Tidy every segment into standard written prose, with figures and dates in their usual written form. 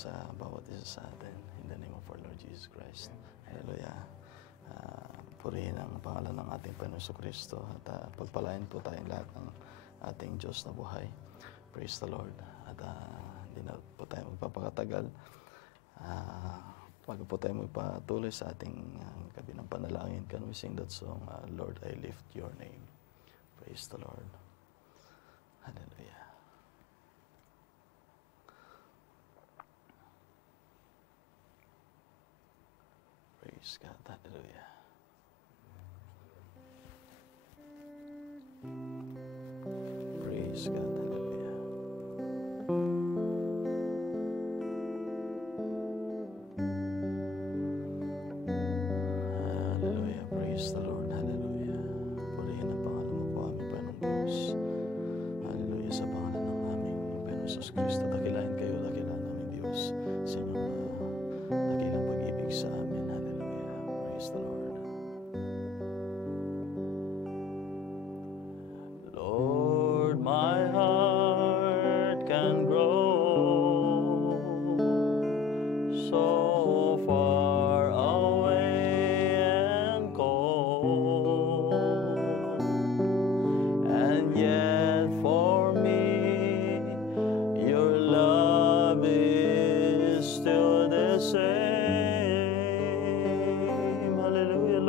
sa bawat isa sa atin. In the name of our Lord Jesus Christ. Hallelujah. Purihin ang pangalan ng ating Panginoon Kristo at pagpalain po tayong lahat ng ating Diyos na buhay. Praise the Lord. At hindi na po tayo magpapakatagal. Bago po tayo magpatuloy sa ating gabi ng panalangin, can we sing that song, Lord, I lift your name. Praise the Lord. Hallelujah. Praise God. Hallelujah. Praise God. Hallelujah. Hallelujah. Praise the Lord. Hallelujah. Purihin ang pangalan mo po aming Panginoong Diyos. Hallelujah. Sa pangalan ng aming Panginoon Jesus Kristo, dakilain kayo, dakilaan naming Diyos sa inyong dakilang pag-ibig sa amin. Hallelujah. Praise the Lord. Lord, my heart can grow so far away and cold, and yet for me your love is still the same. Hallelujah,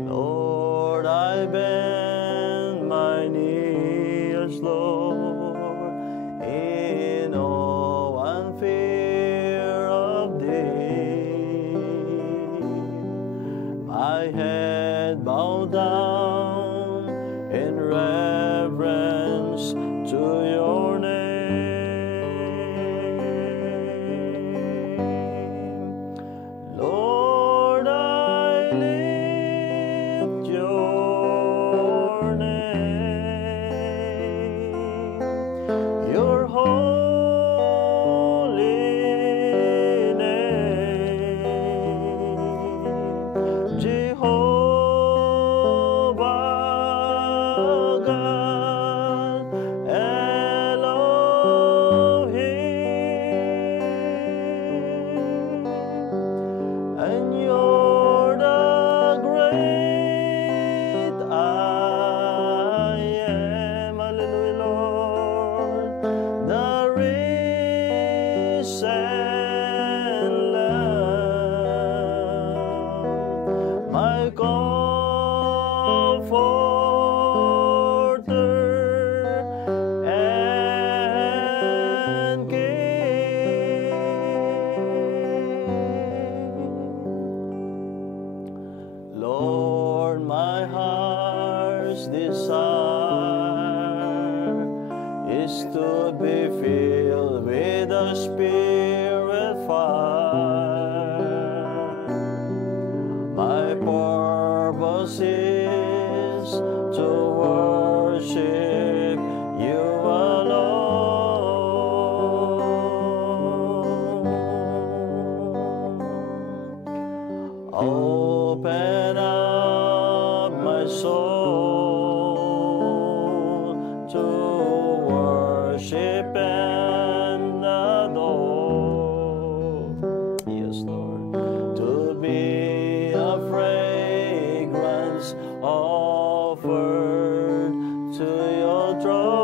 Lord, I bend my knees, Lord, in awe and fear of Thee. My head bowed down in reverence to your name. Lord, I lift your name, your holy name, Jehovah God, Elohim, and you're the great I am. Hallelujah, Lord, the risen Lamb, my comforter and King. Lord, my heart's desire is to be filled with the Spirit fire. My purpose is to worship you alone. Open up my soul to worship and adore. Yes, Lord, to be a fragrance offered to your throne.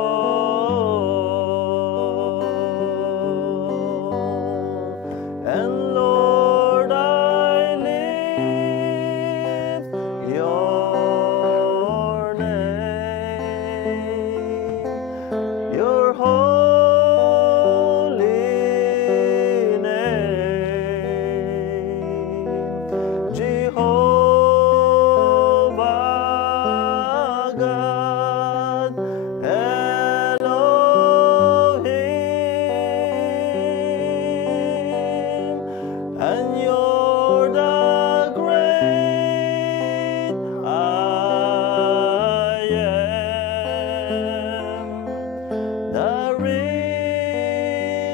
And Lord, I lift your name, your holy name, Jehovah God, Elohim, and you're the great I am, the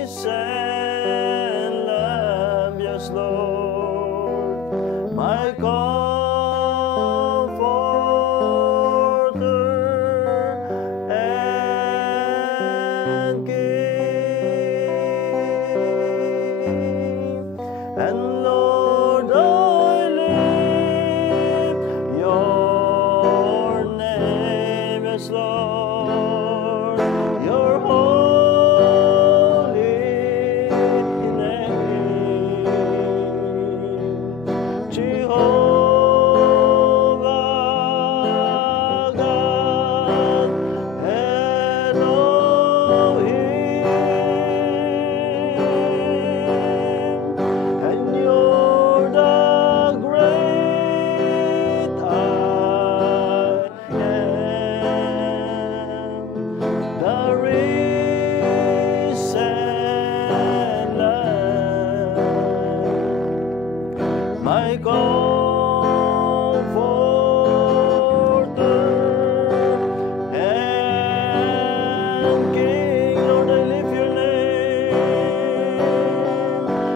risen Lamb. Yes, Lord, my comforter and my comforter and King. Lord, I lift your name,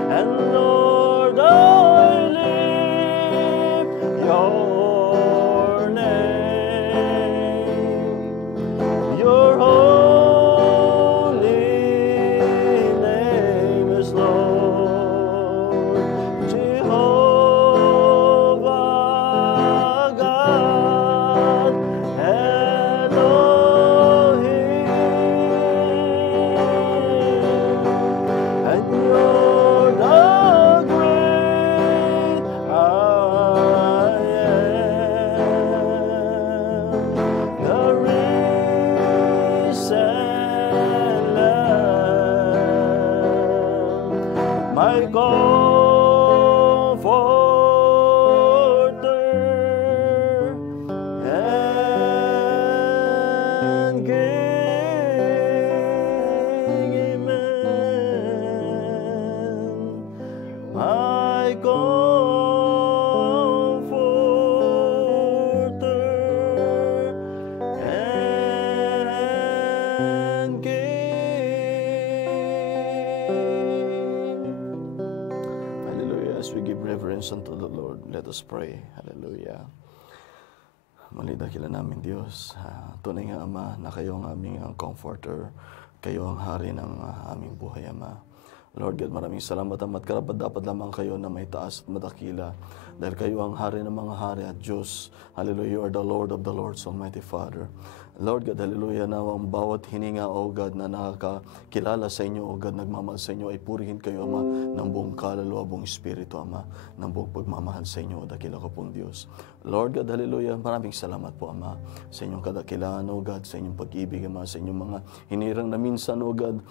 and Lord, I lift your name. Your holy name is Lord Jehovah God Elohim, and you're the great I am, the risen Lamb, my comforter and King. Amen. My comforter and King. Hallelujah. As we give reverence unto the Lord, let us pray. Hallelujah. Muli dakilan namin Diyos. Tunay nga Ama na kayo ang aming comforter. Kayo ang hari ng aming buhay, Ama. Lord God, maraming salamat Ama, at karapat dapat lamang kayo na may taas at madakila. Dahil kayo ang hari ng mga hari at Diyos. Hallelujah, you are the Lord of the Lords, Almighty Father. Lord God, hallelujah, na ang bawat hininga, O God, na nakakilala sa inyo, O God, nagmamahal sa inyo, ay purihin kayo, Ama, ng buong kaluluwa, buong espiritu, Ama, ng buong pagmamahal sa inyo, O dakila ko pong Diyos. Lord God, hallelujah, maraming salamat po, Ama, sa inyong kadakilaan, O God, sa inyong pag-ibig, Ama, sa inyong mga hinirang na minsan, O God,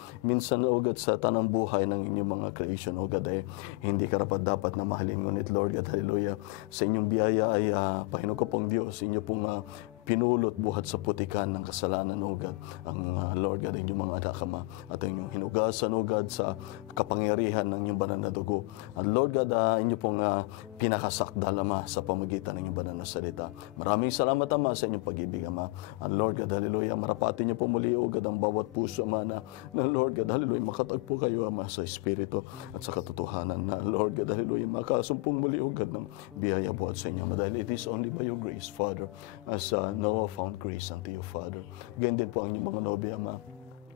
sa tanang buhay ng inyong mga creation, O God, ay hindi karapat dapat na mahalin. Ngunit, Lord God, hallelujah, sa inyong biyaya ay, Panginoon ko pong Diyos, inyo pong pinulot buhat sa putikan ng kasalanan, O God, ang Lord God, inyong mga anak, Ama, at inyong hinugasan, O God, sa kapangyarihan ng inyong banal na dugo. At Lord God, inyo pong pinakasakdal, Ama, sa pamagitan ng inyong banal na salita. Maraming salamat, Ama, sa inyong pag-ibig, Ama. At Lord God, hallelujah, marapati niyo po muli, O God, ang bawat puso, Ama, na Lord God, hallelujah, makatagpo kayo, Ama, sa espiritu at sa katotohanan, na Lord God, hallelujah, makasumpong muli, O God, ng biyaya buhat sa inyo, Ama, dahil it is only by your grace, Father, as Noah found grace unto you, Father. Ganyan din po ang inyong mga nobya, Ama.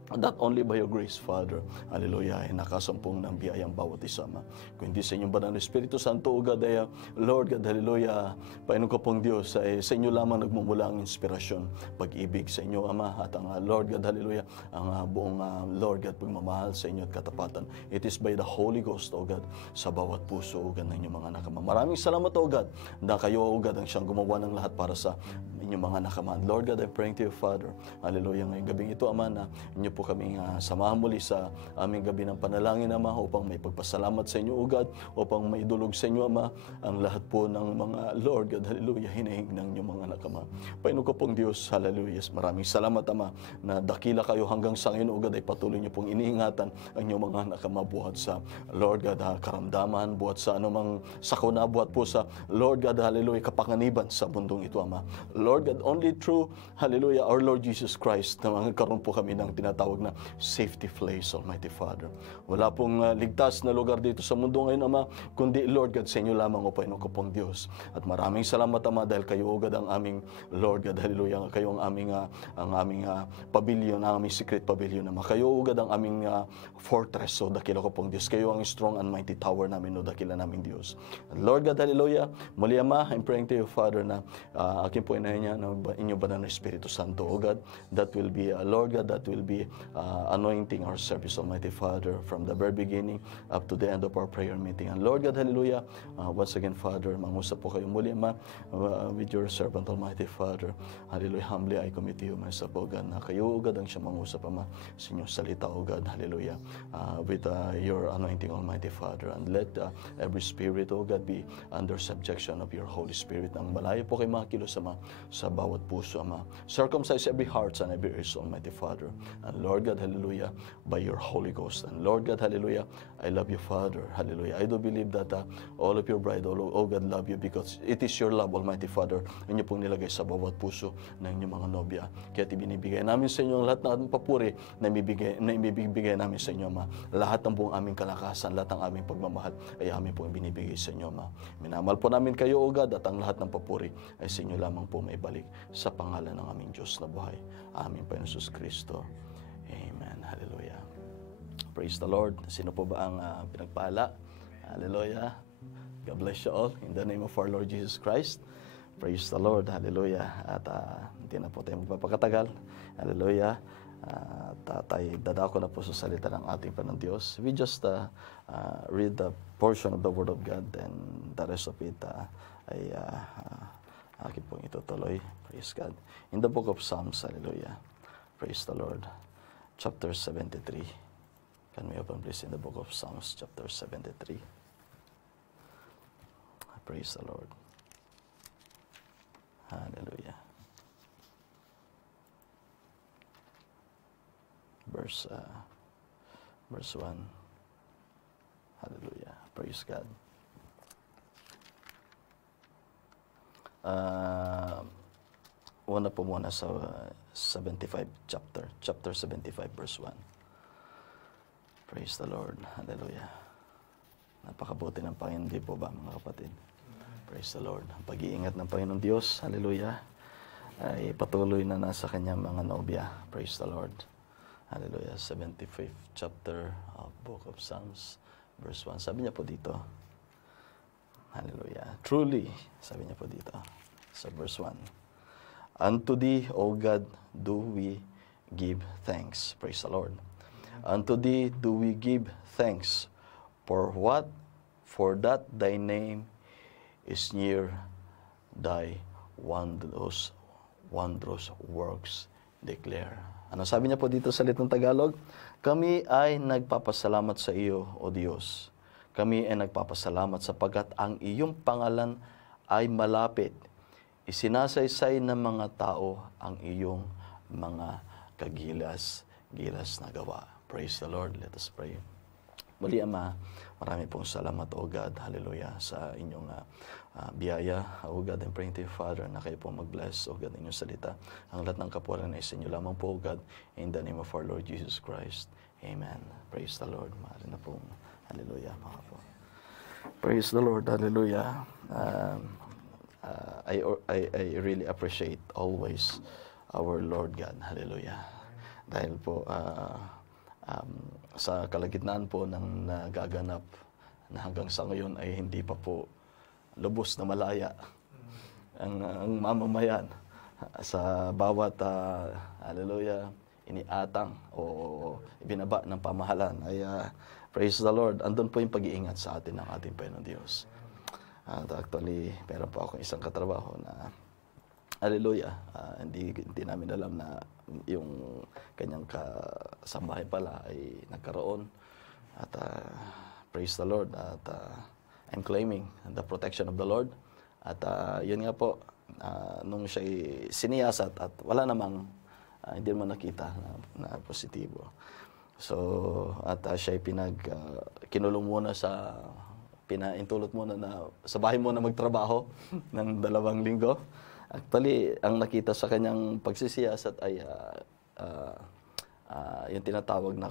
Not only by your grace, Father, hallelujah, ay nakasampung ng biyayang bawat isa, Ama. Kung hindi sa inyong banal na Espiritu Santo, O God, ay Lord God, hallelujah, Panginoon ko pong Diyos, ay sa inyo lamang nagmumula ang inspirasyon, pag-ibig sa inyo, Ama, at ang Lord God, hallelujah, ang buong Lord God, pagmamahal sa inyo at katapatan. It is by the Holy Ghost, O God, sa bawat puso, O God, ng inyong mga anak, Ama. Maraming salamat, O God, na kayo, O God, ang siyang gumawa ng lahat para sa inyong mga anak, Ama. Lord God, I'm praying to you, Father, hallelujah, ngayong gabing ito, Ama, na inyo po kaming samahan muli sa aming gabi ng panalangin, Ama, upang may pagpasalamat sa inyo, O God, upang may dulog sa inyo, Ama, ang lahat po ng mga Lord God, hallelujah, hinahing ng inyong mga anak, Ama. Panginoon ko pong Diyos, hallelujah, maraming salamat, Ama, na dakila kayo hanggang sa ngayon, O God, ay patuloy niyo pong iniingatan ang inyong mga anak, Ama, buhat sa Lord God, karamdaman, buhat sa anumang sakuna, buhat po sa Lord God, hallelujah, kapanganiban sa mundong ito, Ama. Lord God, only through, hallelujah, our Lord Jesus Christ, na magkaroon po kami ng tinatawag na safety place, Almighty Father. Wala pong ligtas na lugar dito sa mundo ngayon, Ama, kundi Lord God, sa inyo lamang, O Panginoon ko pong Diyos. At maraming salamat, Ama, dahil kayo, O God, ang aming Lord God, hallelujah, kayo ang aming pavilion, ang aming secret pavilion, Ama. Kayo, O God, ang aming fortress, O dakila ko pong Diyos. Kayo ang strong and mighty tower namin, O dakila namin Diyos. And Lord God, hallelujah, muli, Ama, I'm praying to you, Father, na aking po inahin niya ng inyong banal na Espiritu Santo, O God, that will be, Lord God, that will be anointing our service, Almighty Father, from the very beginning up to the end of our prayer meeting. And Lord God, hallelujah, once again, Father, mangusap po kayo muli, Ama, with your servant, Almighty Father. Hallelujah, humbly I commit to you myself, O God, na kayo, O God, ang siya mangusap, Ama, sa inyong salita, O God, hallelujah, with your anointing, Almighty Father. And let every spirit, O God, be under subjection of your Holy Spirit. Ang malayo po kayo mga kilos, Ama, sa bawat puso, Ama. Circumcise every heart and every ears, Almighty Father. And Lord God, hallelujah, by your Holy Ghost. And Lord God, hallelujah, I love you, Father. Hallelujah. I do believe that all of your bride, oh God, love you because it is your love, Almighty Father, inyo pong nilagay sa bawat puso ng inyong mga nobya. Kaya ibinibigay namin sa inyo lahat ng papuri na ibibigay namin sa inyo, Ama. Lahat ng buong aming kalakasan, lahat ng aming pagmamahal ay amin pong ibinibigay sa inyo, Ama. Minamahal po namin kayo, O God, at ang lahat ng papuri ay sa inyo lamang po maibalik sa pangalan ng aming Diyos na buhay. Aming Panginoon Jesus Kristo. Amen. Hallelujah. Praise the Lord. Sino po ba ang pinagpala? Hallelujah. God bless you all in the name of our Lord Jesus Christ. Praise the Lord. Hallelujah. At hindi na po tayo magpapakatagal. Hallelujah. Tayo dadako na po sa salita ng ating Panginoon Diyos. We just read the portion of the Word of God and the rest of it ay akin pong itutuloy. Praise God. In the book of Psalms, hallelujah. Praise the Lord. Chapter 73. Can we open please in the book of Psalms, chapter 73. Praise the Lord. Hallelujah. Verse 1. Hallelujah. Praise God. Una po muna sa 75 chapter 75 verse 1. Praise the Lord. Hallelujah. Napakabuti ng Panginoon, di po ba mga kapatid? Praise the Lord. Ang pag-iingat ng Panginoon Diyos, hallelujah, ay patuloy na nasa kanyang mga nobya. Praise the Lord. Hallelujah. 75th chapter of Book of Psalms, verse 1. Sabi niya po dito, hallelujah. Truly, sabi niya po dito, sa verse 1. Unto thee, O God, do we give thanks. Praise the Lord. Unto thee do we give thanks. For what? For that thy name is near, thy wondrous works declare. Ano sabi niya po dito sa salitang Tagalog? Kami ay nagpapasalamat sa iyo, O Diyos. Kami ay nagpapasalamat sapagkat ang iyong pangalan ay malapit. Isinasaysay ng mga tao ang iyong mga kagilas-gilas na gawa. Praise the Lord. Let us pray. Muli, Ama, marami pong salamat, O God, hallelujah, sa inyong biyaya. O God, I'm praying to you, Father, na kayo po mag-bless, O God, inyong salita. Ang lahat ng kapualan ay sa inyo lamang po, O God, in the name of our Lord Jesus Christ. Amen. Praise the Lord. Mahal na pong, hallelujah, mga po. Praise the Lord, hallelujah. I really appreciate always our Lord God, hallelujah. Dahil po, sa kalagitnaan po ng nagaganap na hanggang sa ngayon ay hindi pa po lubos na malaya ang mamamayan sa bawat hallelujah, iniatang o ibinaba ng pamahalan ay praise the Lord, andun po yung pag-iingat sa atin ng ating Panginoon Diyos. At actually, meron po akong isang katrabaho na hallelujah, hindi namin alam na yung kanyang kasambahay pala ay nagkaroon. At praise the Lord. At I'm claiming the protection of the Lord. At yun nga po, nung siya'y siniyasat at wala namang, hindi naman nakita na positibo. So, at siya'y kinulong muna pinaintulot muna na sa bahay muna magtrabaho ng 2 linggo. Actually, ang nakita sa kanyang pagsisiyasat ay yung tinatawag na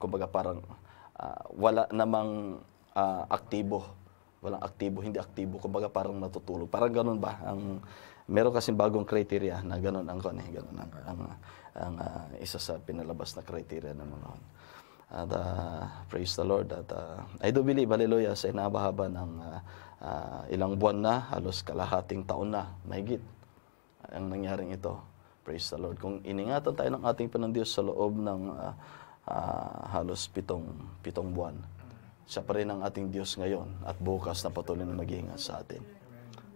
kumbaga parang wala namang aktibo. Walang aktibo, hindi aktibo. Kumbaga parang natutulog. Parang ganun ba? Meron kasing bagong criteria na ganun ganun ang isa sa pinalabas na criteria ng mga at praise the Lord. At I do believe, hallelujah, sa inabahaba ng ilang buwan na, halos kalahating taon na, mahigit ang nangyaring ito. Praise the Lord. Kung iningatan tayo ng ating Panginoon Diyos sa loob ng halos pitong buwan, siya pa rin ang ating Diyos ngayon at bukas na patuloy na mag-iingat sa atin.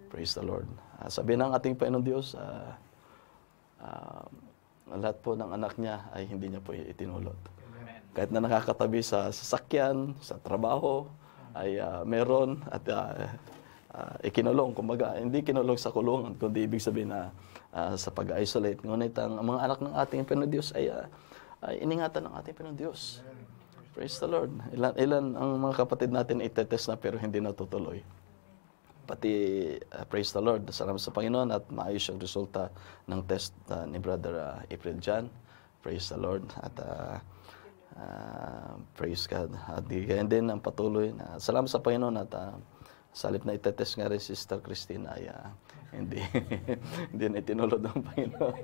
Praise the Lord. Sabihin ng ating Panginoon Diyos, lahat po ng anak niya ay hindi niya po itinulot. Kahit na nakakatabi sa sasakyan, sa trabaho, ay meron at ikinulong. Kumbaga, hindi kinulong sa kulungan, kundi ibig sabihin na sa pag-isolate. Ngunit ang mga anak ng ating Panginoon Diyos ay iningatan ng ating Panginoon Diyos. Praise the Lord. Ilan ang mga kapatid natin itetest na pero hindi natutuloy. Pati, praise the Lord, salamat sa Panginoon at maayos yung resulta ng test ni Brother April Jan. Praise the Lord. At praise God. At ganyan din ang patuloy. Salamat sa Panginoon at sa halip na itetest nga rin si Sister Christine ay hindi na itinulod ng Panginoon.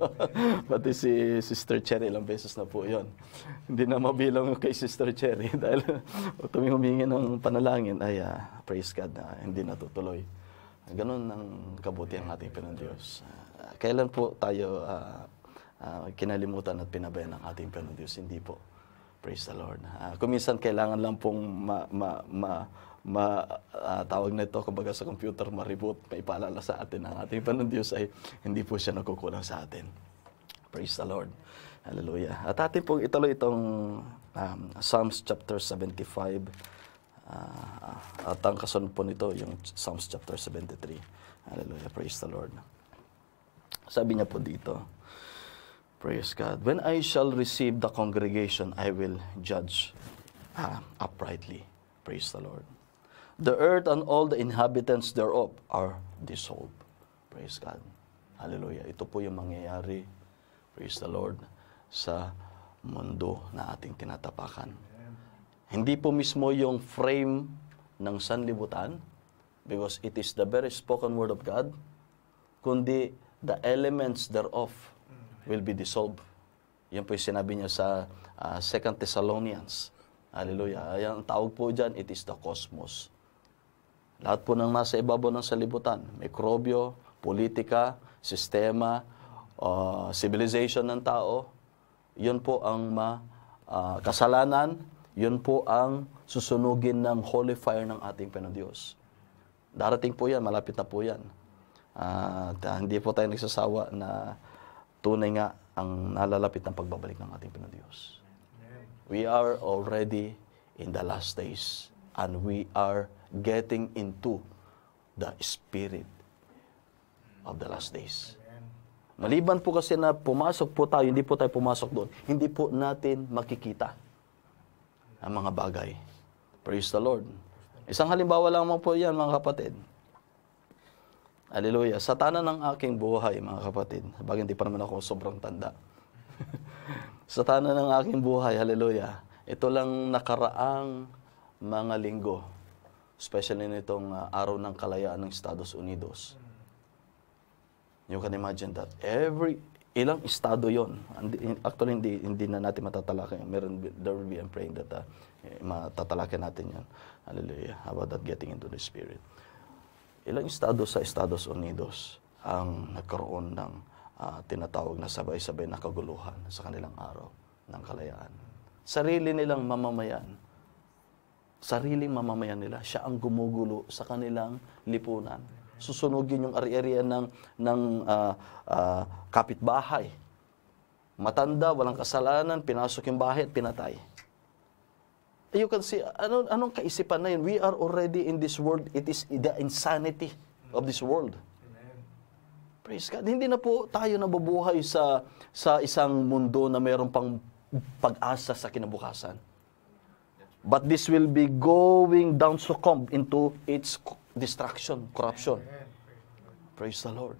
Pati si Sister Cherry, ilang beses na po yon. Hindi na mabilang kay Sister Cherry dahil tuming humingi ng panalangin ay praise God na hindi natutuloy. Ganun ang kabuti ang ating Panginoon Diyos. Kailan po tayo kinalimutan at pinabayan ng ating Panginoon Diyos? Hindi po. Praise the Lord. Kung minsan kailangan lang pong tawag na ito, kumbaga sa computer, ma-reboot, maipaalala sa atin ang ating Panginoon Diyos ay hindi po siya nagkukulang sa atin. Praise the Lord. Hallelujah. At atin pong ituloy itong Psalms chapter 75. At ang kasunod po nito, yung Psalms chapter 73. Hallelujah. Praise the Lord. Sabi niya po dito, praise God. When I shall receive the congregation, I will judge uprightly. Praise the Lord. The earth and all the inhabitants thereof are dissolved. Praise God. Hallelujah. Ito po yung mangyayari, praise the Lord, sa mundo na ating tinatapakan. Hindi po mismo yung frame ng sanlibutan, because it is the very spoken word of God, kundi the elements thereof will be dissolved. Yan po yung sinabi niya sa 2 Thessalonians. Hallelujah. Ang tawag po dyan, it is the cosmos. Lahat po ng nasa ibabaw ng salibutan, mikrobyo, politika, sistema, civilization ng tao, yun po ang kasalanan, yun po ang susunugin ng holy fire ng ating Panginoon Diyos. Darating po yan, malapit na po yan. Hindi po tayo nagsasawa na tunay nga ang nalalapit ng pagbabalik ng ating Panginoon Diyos. We are already in the last days and we are getting into the spirit of the last days. Maliban po kasi na pumasok po tayo, hindi po tayo pumasok doon, hindi po natin makikita ang mga bagay. Praise the Lord. Isang halimbawa lang po yan, mga kapatid. Hallelujah. Sa tanan ng aking buhay, mga kapatid, bagay hindi pa naman ako sobrang tanda. Sa tanan ng aking buhay, hallelujah, ito lang nakaraang mga linggo, especially nitong araw ng kalayaan ng Estados Unidos. You can imagine that. Ilang estado yon. Actually, hindi na natin matatalakay. There will be, I'm praying that matatalakay natin yan. Hallelujah. How about that getting into the Spirit? Ilang estado sa Estados Unidos ang nagkaroon ng tinatawag na sabay-sabay na kaguluhan sa kanilang araw ng kalayaan. Sarili nilang mamamayan. Sariling mamamayan nila. Siya ang gumugulo sa kanilang lipunan. Susunugin yung ari-arian ng kapitbahay. Matanda, walang kasalanan, pinasok yung bahay at pinatay. You can see, anong kaisipan na yun? We are already in this world. It is the insanity of this world. Amen. Praise God. Hindi na po tayo nabubuhay sa isang mundo na mayroon pang pag-asa sa kinabukasan. But this will be going down succumb into its destruction, corruption. Praise the Lord.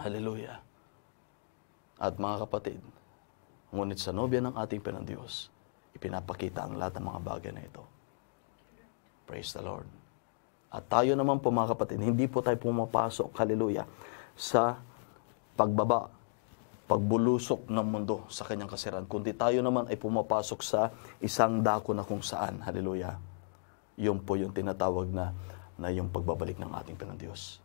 Hallelujah. At mga kapatid, ngunit sa nobya ng ating Panginoon Diyos, ipinapakita ang lahat ng mga bagay na ito. Praise the Lord. At tayo naman po, mga kapatid, hindi po tayo pumapasok, hallelujah, sa pagbulusok ng mundo sa kanyang kasiraan, kundi tayo naman ay pumapasok sa isang dako na kung saan, hallelujah, yun po yung tinatawag na yung pagbabalik ng ating Panginoon Diyos.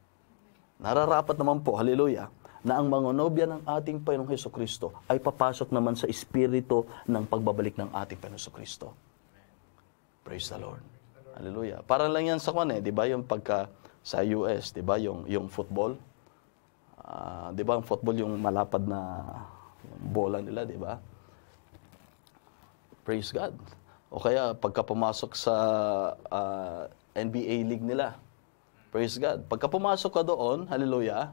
Nararapat naman po, hallelujah, na ang mga nobya ng ating Panginoong Hesukristo ay papasok naman sa espiritu ng pagbabalik ng ating Panginoong Hesukristo. Praise the Lord. Hallelujah. Para lang yan sa di ba, yung pagka sa US, di ba, yung football, di ba, ang football yung malapad na bola nila, di ba? Praise God. O kaya pagka pumasok sa NBA league nila, Praise God. Pagka pumasok ka doon, hallelujah,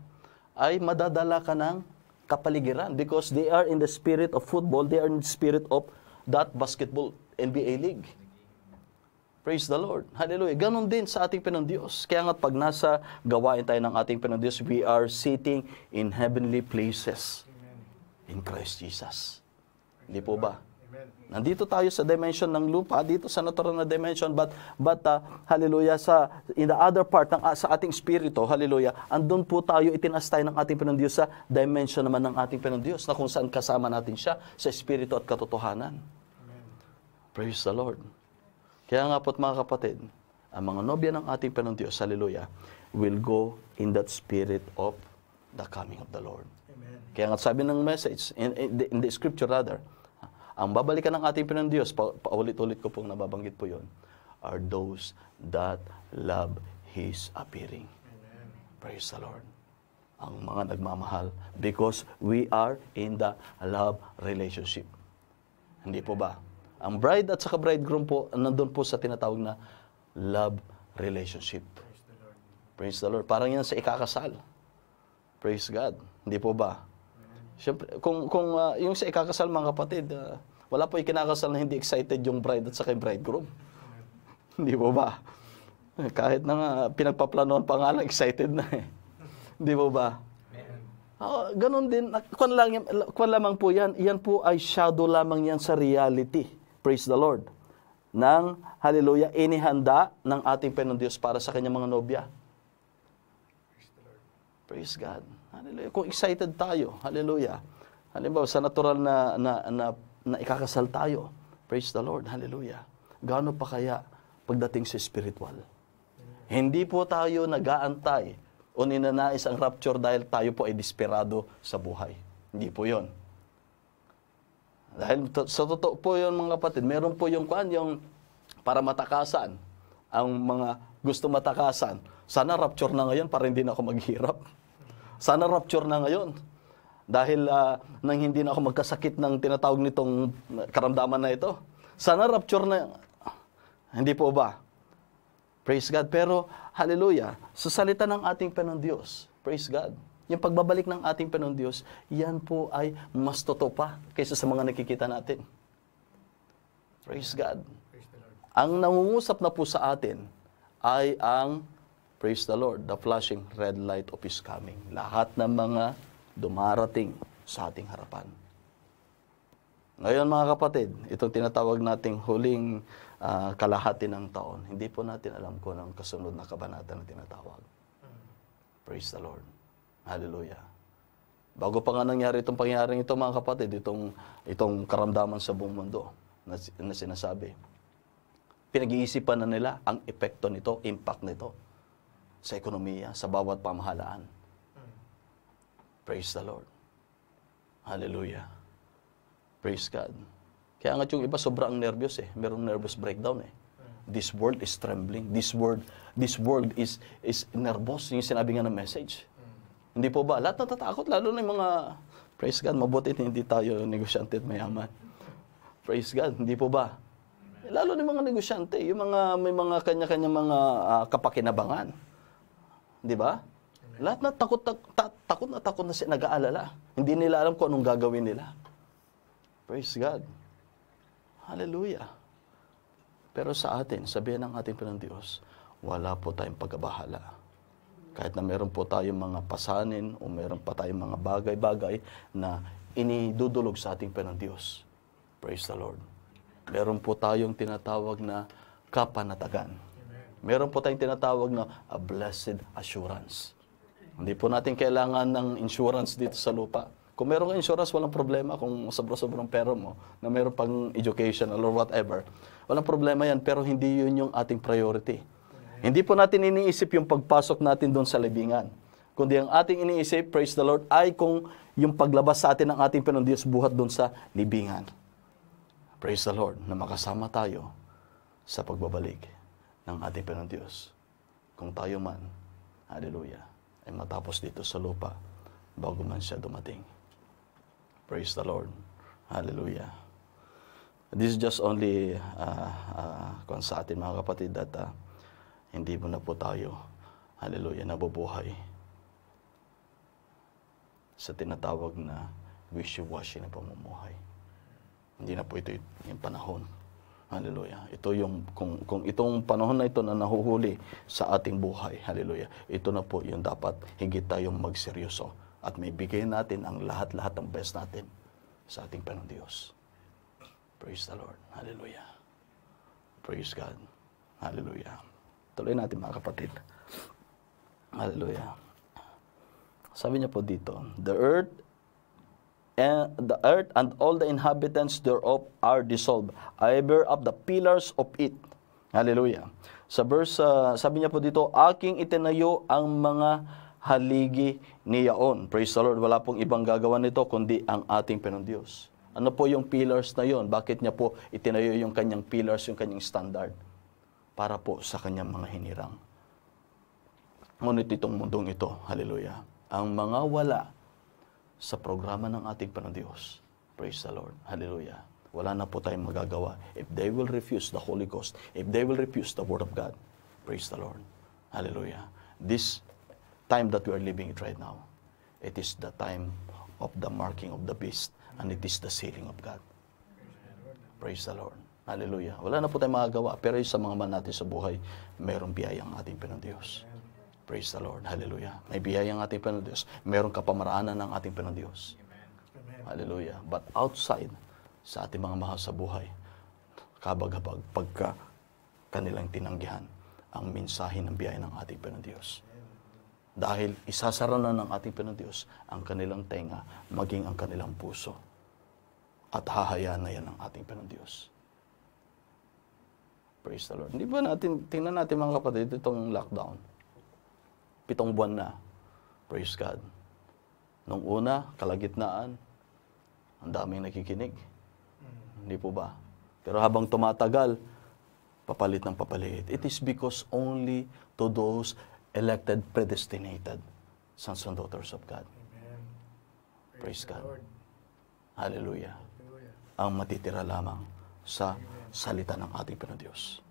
ay madadala ka ng kapaligiran because they are in the spirit of football, they are in the spirit of that basketball NBA league. Praise the Lord. Hallelujah. Ganon din sa ating Panginoon Diyos. Kaya nga pag nasa gawain tayo ng ating Panginoon Diyos, we are sitting in heavenly places in Christ Jesus. Hindi po ba? Nandito tayo sa dimension ng lupa, dito sa natural na dimension, but hallelujah, in the other part, sa ating spirito, hallelujah, andun po tayo, itinas tayo ng ating Panginoon Diyos sa dimension naman ng ating Panginoon Diyos, na kung saan kasama natin siya sa spirito at katotohanan. Amen. Praise the Lord. Kaya nga po't mga kapatid, ang mga nobya ng ating Panginoon Diyos, hallelujah, will go in that spirit of the coming of the Lord. Amen. Kaya nga sabi ng message, in the scripture rather, ang babalikan ng ating Panginoon Diyos, paulit-ulit ko pong nababanggit po yun, are those that love His appearing. Amen. Praise the Lord. Ang mga nagmamahal, because we are in the love relationship. Hindi po ba? Ang bride at saka bridegroom po, nandun po sa tinatawag na love relationship. Praise the Lord. Praise the Lord. Parang yan sa ikakasal. Praise God. Hindi po ba? Siyempre, kung yung sa ikakasal, mga kapatid, wala po ikinakasal na hindi excited yung bride at saka yung bridegroom. Hindi po ba? Kahit na nga, pinagpaplanoan pa nga lang, excited na eh. Hindi po ba? Ganon din, kwan lamang po yan, yan po ay shadow lamang yan sa reality. Praise the Lord. Nang, hallelujah, inihanda ng ating Panginoon Diyos para sa kanyang mga nobya. Praise God. Hallelujah. Kung excited tayo, hallelujah. Halimbawa, sa natural na ikakasal tayo. Praise the Lord. Hallelujah. Gaano pa kaya pagdating sa spiritual? Hindi po tayo nag-aantay o ninanais ang rapture dahil tayo po ay desperado sa buhay. Hindi po yon. Dahil sa totoo po yun, mga kapatid, meron po yung para matakasan. Ang mga gusto matakasan. Sana rapture na ngayon para hindi na ako maghirap. Sana rapture na ngayon. Dahil nang hindi na ako magkasakit ng tinatawag nitong karamdaman na ito. Sana rapture na. Hindi po ba? Praise God. Pero, hallelujah, sa salita ng ating Panginoon Diyos, praise God, yung pagbabalik ng ating Panginoon Diyos, yan po ay mas totoo pa kaysa sa mga nakikita natin. Praise God. Praise the Lord. Ang nangungusap na po sa atin ay ang, praise the Lord, the flashing red light of His coming. Lahat ng mga dumarating sa ating harapan. Ngayon mga kapatid, itong tinatawag nating huling kalahati ng taon, hindi po natin alam kung ang kasunod na kabanata na tinatawag. Praise the Lord. Hallelujah. Bago pa nga nangyari itong pangyayaring ito, mga kapatid, itong karamdaman sa buong mundo na sinasabi, pinag-iisipan na nila ang epekto nito, impact nito sa ekonomiya, sa bawat pamahalaan. Praise the Lord. Hallelujah. Praise God. Kaya nga yung iba sobrang nervous eh. Merong nervous breakdown eh. This world is trembling. This world is nervous. Yung sinabi nga ng message. Hindi po ba? Lahat natatakot, lalo na yung mga, praise God, mabuti hindi tayo negosyante at mayaman. Praise God, hindi po ba? Lalo na yung mga negosyante, yung may mga kanya-kanya mga kapakinabangan. Di ba? Lahat na takot na siya, nag-aalala. Hindi nila alam kung anong gagawin nila. Praise God. Hallelujah. Pero sa atin, sabihin ng ating Panginoon Diyos, wala po tayong pagkabahala. Kahit na meron po tayong mga pasanin o meron pa tayong mga bagay-bagay na inidudulog sa ating Panginoon Diyos. Praise the Lord. Meron po tayong tinatawag na kapanatagan. Meron po tayong tinatawag na a blessed assurance. Hindi po natin kailangan ng insurance dito sa lupa. Kung meron kang insurance, walang problema kung sobrang pera mo, na meron pang educational or whatever. Walang problema yan, pero hindi yun yung ating priority. Hindi po natin iniisip yung pagpasok natin doon sa libingan. Kundi ang ating iniisip, praise the Lord, ay kung yung paglabas sa atin ng ating Panginoon Diyos buhat doon sa libingan. Praise the Lord, na makasama tayo sa pagbabalik ng ating Panginoon Diyos. Kung tayo man, hallelujah, ay matapos dito sa lupa bago man siya dumating. Praise the Lord. Hallelujah. This is just only kung sa atin mga kapatid that hindi mo na po tayo hallelujah, nabubuhay sa tinatawag na wishy-washy na pamumuhay. Hindi na po ito yung panahon. Hallelujah. Ito yung, kung itong panahon na ito na nahuhuli sa ating buhay, hallelujah, ito na po yung dapat higit tayong magseryoso at may bigay natin ang lahat-lahat ng best natin sa ating Panginoon Diyos. Praise the Lord. Hallelujah. Praise God. Hallelujah. Tuloy natin mga kapatid. Hallelujah. Sabi niya po dito, the earth and all the inhabitants thereof are dissolved. I bear up the pillars of it. Hallelujah. Sa verse, sabi niya po dito, aking itinayo ang mga haligi niyaon. Praise the Lord. Wala pong ibang gagawa nito kundi ang ating Panginoon Diyos. Ano po yung pillars na yon? Bakit niya po itinayo yung kanyang pillars, yung kanyang standard? Para po sa kanyang mga hinirang. Ngunit itong mundong ito, hallelujah, ang mga wala sa programa ng ating Panginoon Diyos. Praise the Lord. Hallelujah. Wala na po tayong magagawa if they will refuse the Holy Ghost, if they will refuse the Word of God. Praise the Lord. Hallelujah. This time that we are living it right now, it is the time of the marking of the beast, and it is the sealing of God. Praise the Lord. Hallelujah. Wala na po tayong magagawa, pero sa mga man natin sa buhay, mayroong biyayang ating Panginoon Diyos. Praise the Lord. Hallelujah. May biyayang ating Panginoon Diyos. Mayroong kapamaraanan ng ating Panginoon Diyos. Hallelujah. But outside, sa ating mga mahal sa buhay, kabag-habag, pagka kanilang tinanggihan ang mensahe ng biyaya ng ating Panginoon Diyos. Dahil isasara na ng ating Panginoon Diyos ang kanilang tenga, maging ang kanilang puso. At hahayaan na yan ng ating Panginoon Diyos. Praise the Lord. Hindi ba natin, tingnan natin mga kapatid, itong lockdown. 7 buwan na. Praise God. Nung una, kalagitnaan, ang daming nakikinig. Hindi po ba? Pero habang tumatagal, papalit ng papalit. It is because only to those elected, predestinated sons and daughters of God. Amen. Praise God. Lord. Hallelujah. Hallelujah. Ang matitira lamang sa salita ng ating Panginoon Diyos.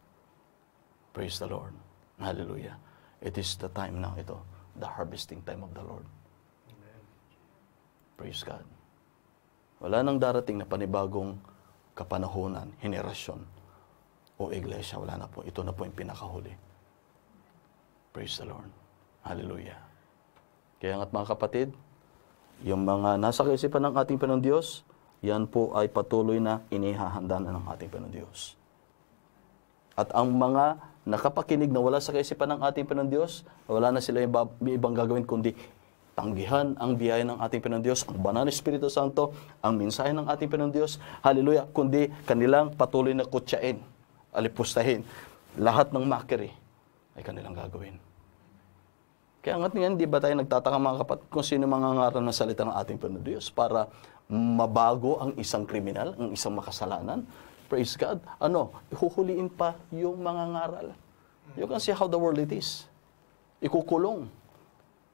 Praise the Lord. Hallelujah. It is the time now ito, the harvesting time of the Lord. Amen. Praise God. Wala nang darating na panibagong kapanahunan, henerasyon o iglesia. Wala na po. Ito na po yung pinakahuli. Praise the Lord. Hallelujah. Kaya nga't mga kapatid, yung mga nasa kaisipan ng ating Panginoon Diyos, yan po ay patuloy na inihahanda na ng ating Panginoon Diyos. At ang mga nakapakinig na wala sa kaisipan ng ating Panginoon Diyos, wala na sila ibang gagawin kundi tanggihan ang biyaya ng ating Panginoon Diyos, ang banal na Espiritu Santo, ang mensahe ng ating Panginoon Diyos, hallelujah, kundi kanilang patuloy na kutsain, alipustahin, lahat ng mockery ay kanilang gagawin. Kaya nga't ngayon, di ba tayo nagtataka mga kapatid kung sino mga ngaral ng salita ng ating Panginoon Diyos para mabago ang isang kriminal, ang isang makasalanan? Praise God. Ihuhuliin pa yung mga ngaral. You can see how the world it is. Ikukulong.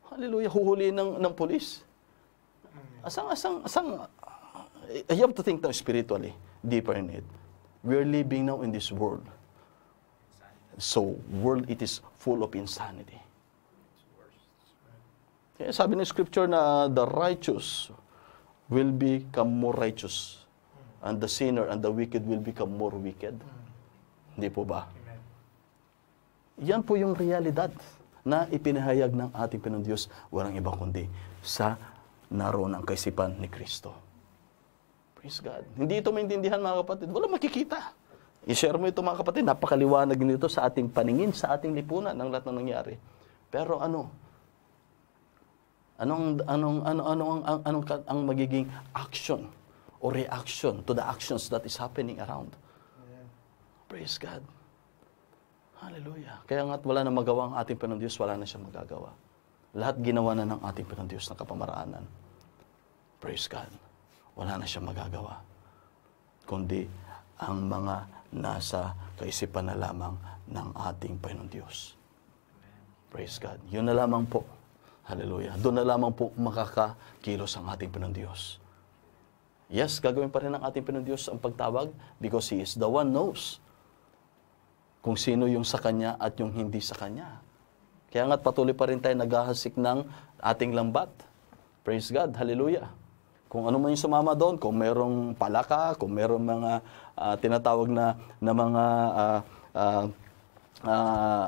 Hallelujah. Huhuliin ng polis. You have to think now spiritually, deeper in it. We are living now in this world. So, world it is full of insanity. Kaya sabi ng scripture na the righteous will become more righteous. And the sinner and the wicked will become more wicked. Hindi po ba? Amen. Yan po yung realidad na ipinahayag ng ating Panginoon Diyos, walang iba kundi sa naroon ang kaisipan ni Kristo. Praise God. Hindi ito maintindihan mga kapatid. Wala makikita. I-share mo ito mga kapatid. Napakaliwanag nito sa ating paningin, sa ating lipunan ng lahat na nangyari. Pero ang magiging action o reaction to the actions that is happening around. Amen. Praise God. Hallelujah. Kaya nga't wala na magawa ang ating Panginoon Diyos, wala na siyang magagawa. Lahat ginawa na ng ating Panginoon Diyos na kapamaraanan. Praise God. Wala na siyang magagawa. Kundi ang mga nasa kaisipan na lamang ng ating Panginoon Diyos. Praise God. Yun na lamang po. Hallelujah. Doon na lamang po makakakilos ang ating Panginoon Diyos. Yes, gagawin pa rin ng ating Panginoon Diyos ang pagtawag because He is the one knows kung sino yung sa Kanya at yung hindi sa Kanya. Kaya nga't patuloy pa rin tayo naghahasik ng ating lambat. Praise God. Hallelujah. Kung ano man yung sumama doon, kung merong palaka, kung merong mga tinatawag na mga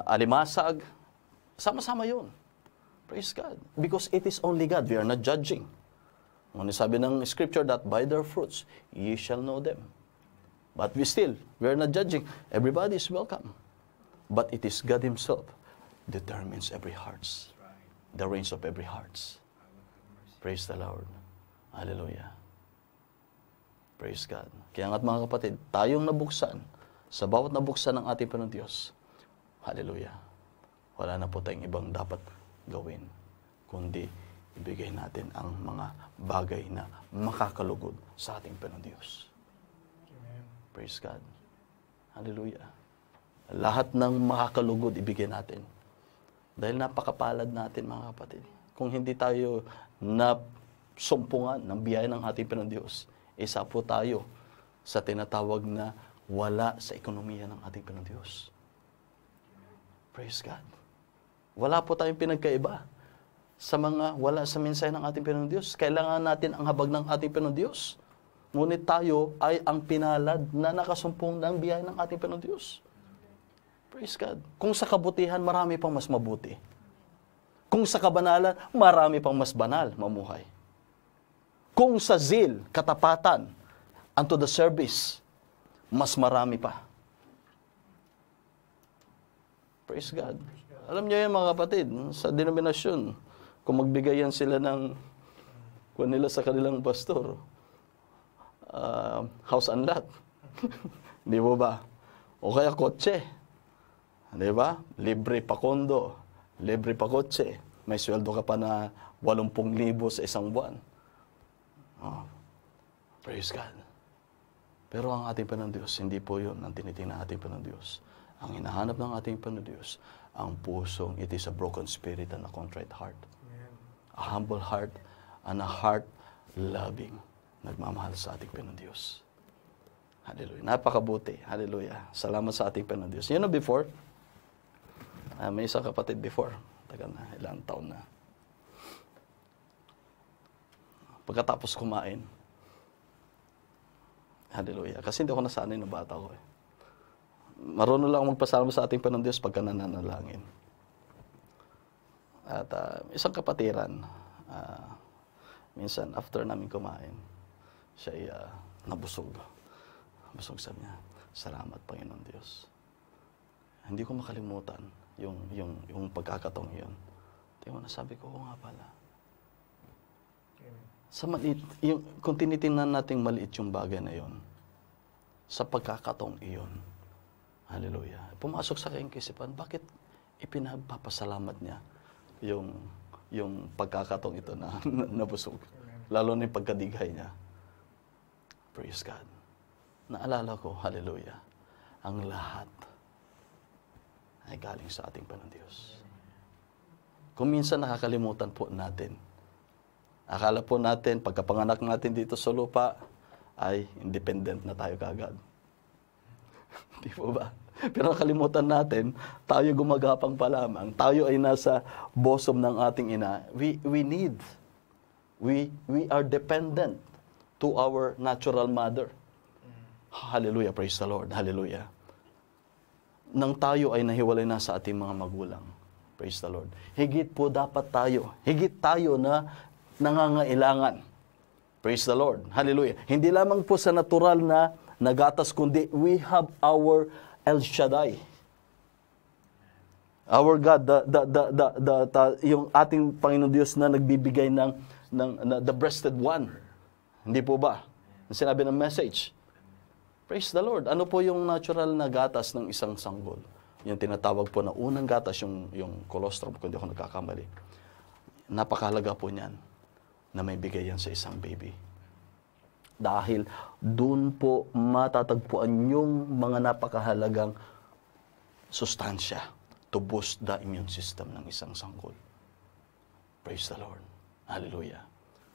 alimasag, sama-sama yun. Praise God. Because it is only God. We are not judging. Ngunit sabi ng scripture that by their fruits, ye shall know them. But we are not judging. Everybody is welcome. But it is God Himself determines every hearts. The reins of every hearts. Praise the Lord. Hallelujah. Praise God. Kaya nga't mga kapatid, tayong nabuksan, sa bawat nabuksan ng ating Panginoon Diyos, hallelujah, wala na po tayong ibang dapat gawin, kundi ibigay natin ang mga bagay na makakalugod sa ating Panginoon Diyos. Amen. Praise God. Hallelujah. Lahat ng makakalugod ibigay natin. Dahil napakapalad natin, mga kapatid. Kung hindi tayo sumpungan ng biyaya ng ating Panginoon Diyos, isa po tayo sa tinatawag na wala sa ekonomiya ng ating Panginoon Diyos. Praise God. Wala po tayong pinagkaiba sa mga wala sa mensahe ng ating Panginoon Diyos. Kailangan natin ang habag ng ating Panginoon Diyos. Ngunit tayo ay ang pinalad na nakasumpong ng biyaya ng ating Panginoon Diyos. Praise God. Kung sa kabutihan, marami pang mas mabuti. Kung sa kabanalan, marami pang mas banal mamuhay. Kung sa zeal, katapatan, unto the service, mas marami pa. Praise God. Alam niyo yan, mga kapatid, sa denominasyon, kung magbigayan sila ng kung nila sa kanilang pastor, house and lot. Di ba ba? O kaya kotse. Di ba? Libre pa kondo, libre pa kotse. May sweldo ka pa na 80,000 sa isang buwan. Oh, praise God. Pero ang ating Panginoon Diyos, hindi po yun ang tinitingnan ng ating Panginoon Diyos. Ang hinahanap ng ating Panginoon Diyos, ang pusong, it is a broken spirit and a contrite heart. Amen. A humble heart and a heart loving. Nagmamahal sa ating Panginoon Diyos. Hallelujah. Napakabuti. Hallelujah. Salamat sa ating Panginoon Diyos. You know before, may isang kapatid before, tagal na, ilang taon na. Pagkatapos kumain, hallelujah, kasi hindi ako nasanay ng bata ko eh. Marunong lang magpasalamat sa ating Panginoon Diyos pagka nananalangin. At isang kapatiran, minsan after namin kumain, siya ay nabusog. Nabusog, sabi niya, salamat Panginoon Diyos. Hindi ko makalimutan yung pagkakataong yun. Tingnan na, sabi ko, nga pala. Sa maliit, kung tinitingnan natin maliit yung bagay na yon, sa pagkakataong iyon, hallelujah, pumasok sa aking isipan, bakit ipinagpapasalamat niya yung pagkakataong ito na nabusog, lalo na yung pagkadighay niya. Praise God. Naalala ko, hallelujah, ang lahat ay galing sa ating Panginoon Diyos. Kung minsan nakakalimutan po natin, akala po natin, pagkapanganak natin dito sa lupa, ay independent na tayo kaagad. Di po ba? Pero nakalimutan natin, tayo gumagapang pa lamang. Tayo ay nasa bosom ng ating ina. We are dependent to our natural mother. Hallelujah, praise the Lord. Hallelujah. Nang tayo ay nahiwalay na sa ating mga magulang. Praise the Lord. Higit tayo na nangangailangan. Praise the Lord. Hallelujah. Hindi lamang po sa natural na nagatas, kundi we have our El Shaddai. Our God, yung ating Panginoon Diyos na nagbibigay ng the breasted one. Hindi po ba? Sinabi ng message. Praise the Lord. Ano po yung natural na gatas ng isang sanggol? Yung tinatawag po na unang gatas, yung colostrum, kung hindi ako nagkakamali. Napakahalaga po niyan na may bigay yan sa isang baby. Dahil doon po matatagpuan yung mga napakahalagang sustansya to boost the immune system ng isang sanggol. Praise the Lord. Hallelujah.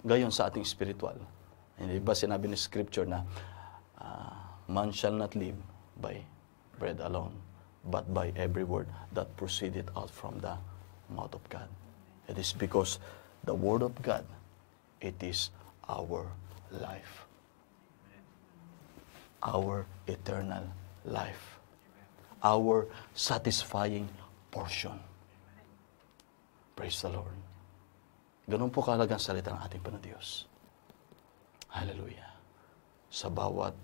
Gayon sa ating spiritual. Hindi ba sinabi ni Scripture na man shall not live by bread alone, but by every word that proceeded out from the mouth of God. It is because the Word of God, it is our life. Our eternal life. Our satisfying portion. Praise the Lord. Ganun po kahalagang salita ng ating Panginoon Diyos. Hallelujah. Sa bawat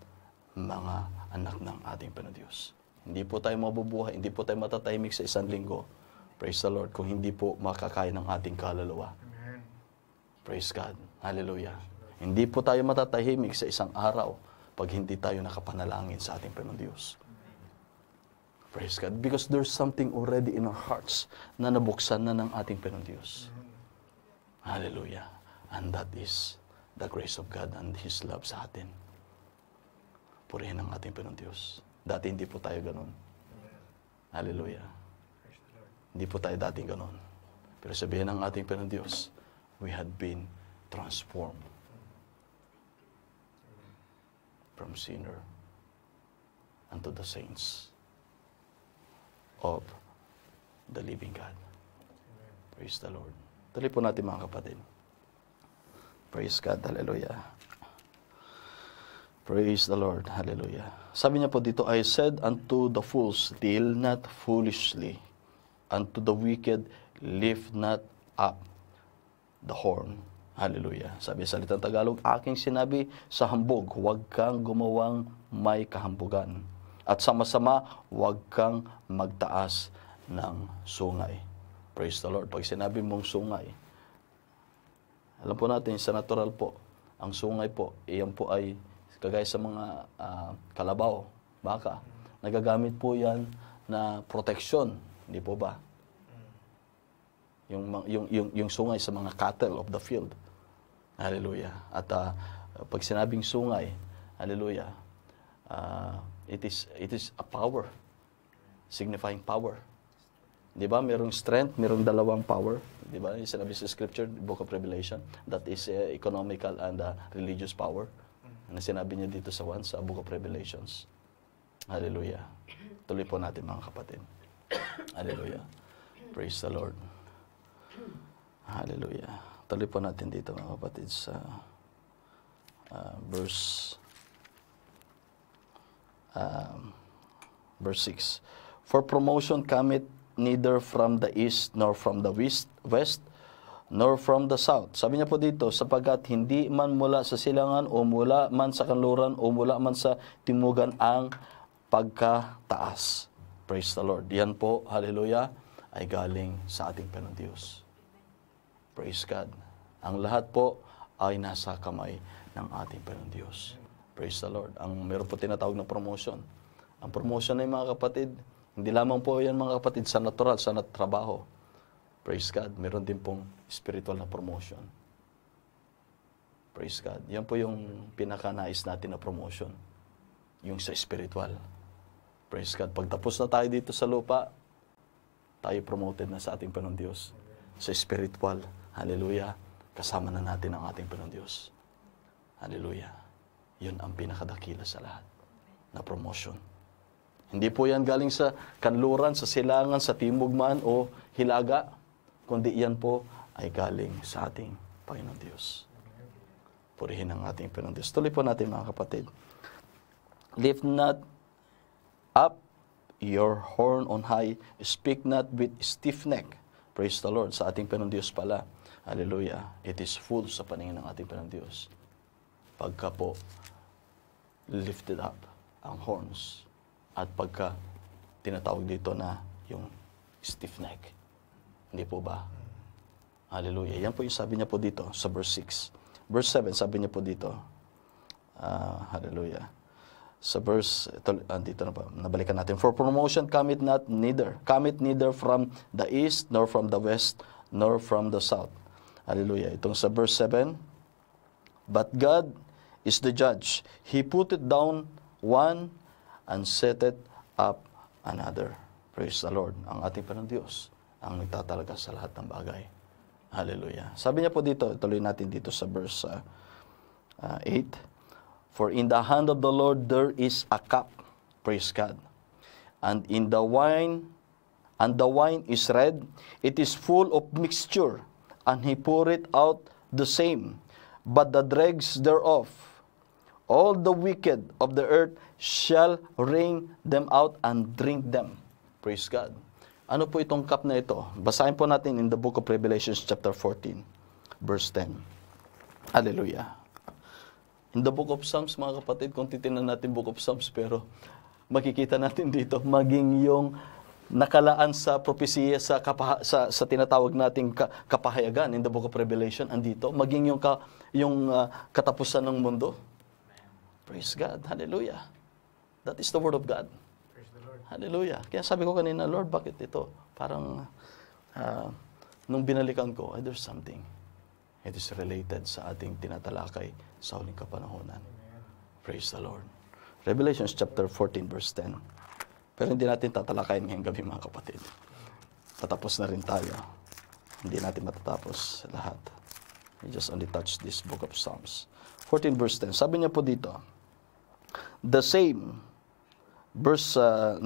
mga anak ng ating Panginoon Diyos. Hindi po tayo mabubuhay, hindi po tayo matatahimik sa isang linggo. Praise the Lord. Kung hindi po makakain ng ating kaluluwa. Amen. Praise God. Hallelujah. Hindi po tayo matatahimik sa isang araw pag hindi tayo nakapanalangin sa ating Panginoon Diyos. Praise God. Because there's something already in our hearts na nabuksan na ng ating Panginoon Diyos. Hallelujah. And that is the grace of God and His love sa atin. Purihin ang ating Panginoon Diyos. Dati hindi po tayo ganun. Hallelujah. Hindi po tayo dating ganun. Pero sabihin ng ating Panginoon Diyos, we had been transformed from sinner unto the saints of the living God. Praise the Lord. Tuloy po natin mga kapatid. Praise God. Hallelujah. Praise the Lord. Hallelujah. Sabi niya po dito, I said unto the fools, deal not foolishly. Unto the wicked, lift not up the horn. Hallelujah. Sabi sa salitang Tagalog, aking sinabi sa hambog, huwag kang gumawang may kahambugan. At sa masama, huwag kang magtaas ng sungay. Praise the Lord. Pag sinabi mong sungay, alam po natin, sa natural po, ang sungay po, iyan po ay kagaya sa mga kalabaw, baka. Nagagamit po yan na protection. Hindi po ba? Yung sungay sa mga cattle of the field. Hallelujah. At pag sinabing sungay, hallelujah, it is a power, signifying power. Di ba? Merong strength, merong dalawang power. Di ba? Yung sinabi sa scripture, Book of Revelation, that is economical and religious power. Ano sinabi niya dito sa Book of Revelations. Hallelujah. Tuloy po natin mga kapatid. Hallelujah. Praise the Lord. Hallelujah. Tuloy po natin dito mga kapatid sa verse 6. For promotion cometh neither from the east nor from the west nor from the south. Sabi niya po dito, sapagkat hindi man mula sa silangan o mula man sa kanluran o mula man sa timugan ang pagkataas. Praise the Lord. Yan po, hallelujah, ay galing sa ating Panginoon Diyos. Praise God. Ang lahat po ay nasa kamay ng ating Panginoon Diyos. Praise the Lord. Ang meron po tinatawag na promotion. Ang promotion ay mga kapatid, hindi lamang po yan mga kapatid sa natural, sa trabaho. Praise God. Meron din pong spiritual na promotion. Praise God. Yan po yung pinakanais natin na promotion. Yung sa spiritual. Praise God. Pag tapos na tayo dito sa lupa, tayo promoted na sa ating Panginoon Diyos. Sa spiritual. Hallelujah. Kasama na natin ang ating Panginoon Diyos. Hallelujah. Yun ang pinakadakila sa lahat na promotion. Hindi po yan galing sa kanluran, sa silangan, sa timog man o hilaga, kundi yan po ay galing sa ating Panginoon Diyos. Purihin ang ating Panginoon Diyos. Tuloy po natin mga kapatid. Lift not up your horn on high, speak not with stiff neck. Praise the Lord. Sa ating Panginoon Diyos pala. Hallelujah. It is full sa paningin ng ating Panginoon Diyos. Pagka po lifted up ang horns at pagka tinatawag dito na yung stiff neck. Hindi po ba? Hallelujah. Yan po yung sabi niya po dito sa verse 6. Verse 7, sabi niya po dito. Hallelujah. Sa verse, dito na pa, nabalikan natin. For promotion cometh neither from the east, nor from the west, nor from the south. Hallelujah. Itong sa verse 7, but God is the judge. He put it down one and set it up another. Praise the Lord. Ang ating Panginoon Diyos ang nagtatalaga sa lahat ng bagay. Hallelujah. Sabi niya po dito, tuloy natin dito sa verse 8. For in the hand of the Lord there is a cup. Praise God. And in the wine and the wine is red, it is full of mixture, and he poureth out the same, but the dregs thereof. All the wicked of the earth shall wring them out and drink them. Praise God. Ano po itong cup na ito? Basahin po natin in the book of Revelation chapter 14, verse 10. Hallelujah. In the book of Psalms, mga kapatid, kung titignan natin book of Psalms, pero makikita natin dito, maging yung nakalaan sa propesiya, sa tinatawag nating kapahayagan in the book of Revelation, andito, maging yung katapusan ng mundo. Praise God. Hallelujah. That is the word of God. Praise the Lord. Hallelujah. Kaya sabi ko kanina, Lord, bakit ito? Parang, nung binalikan ko, there's something. It is related sa ating tinatalakay sa huling kapanahonan. Praise the Lord. Revelation chapter 14, verse 10. Pero hindi natin tatalakayin ngayong gabi, mga kapatid. Patapos na rin tayo. Hindi natin matatapos lahat. We just only touch this book of Psalms. 14 verse 10. Sabi niya po dito, the same, verse 9.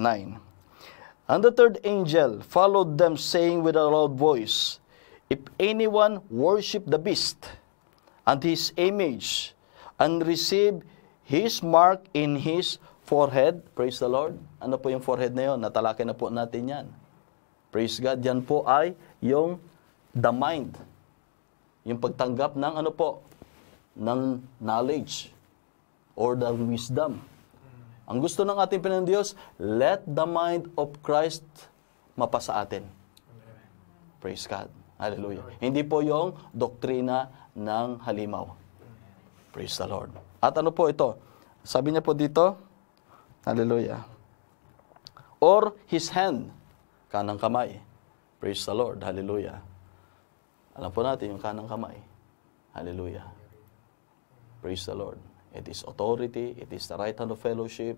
And the third angel followed them, saying with a loud voice, if anyone worship the beast and his image, and receive his mark in his forehead, praise the Lord. Ano po yung forehead na yun? Natalakay na po natin yan. Praise God. Yan po ay yung the mind. Yung pagtanggap ng ano po? Ng knowledge or the wisdom. Ang gusto ng ating Panginoon Diyos, let the mind of Christ mapasa atin. Praise God. Hallelujah. Hindi po yung doktrina ng halimaw. Praise the Lord. At ano po ito? Sabi niya po dito, hallelujah. Or his hand, kanang kamay. Praise the Lord. Hallelujah. Alam po natin yung kanang kamay. Hallelujah. Praise the Lord. It is authority, it is the right hand of fellowship,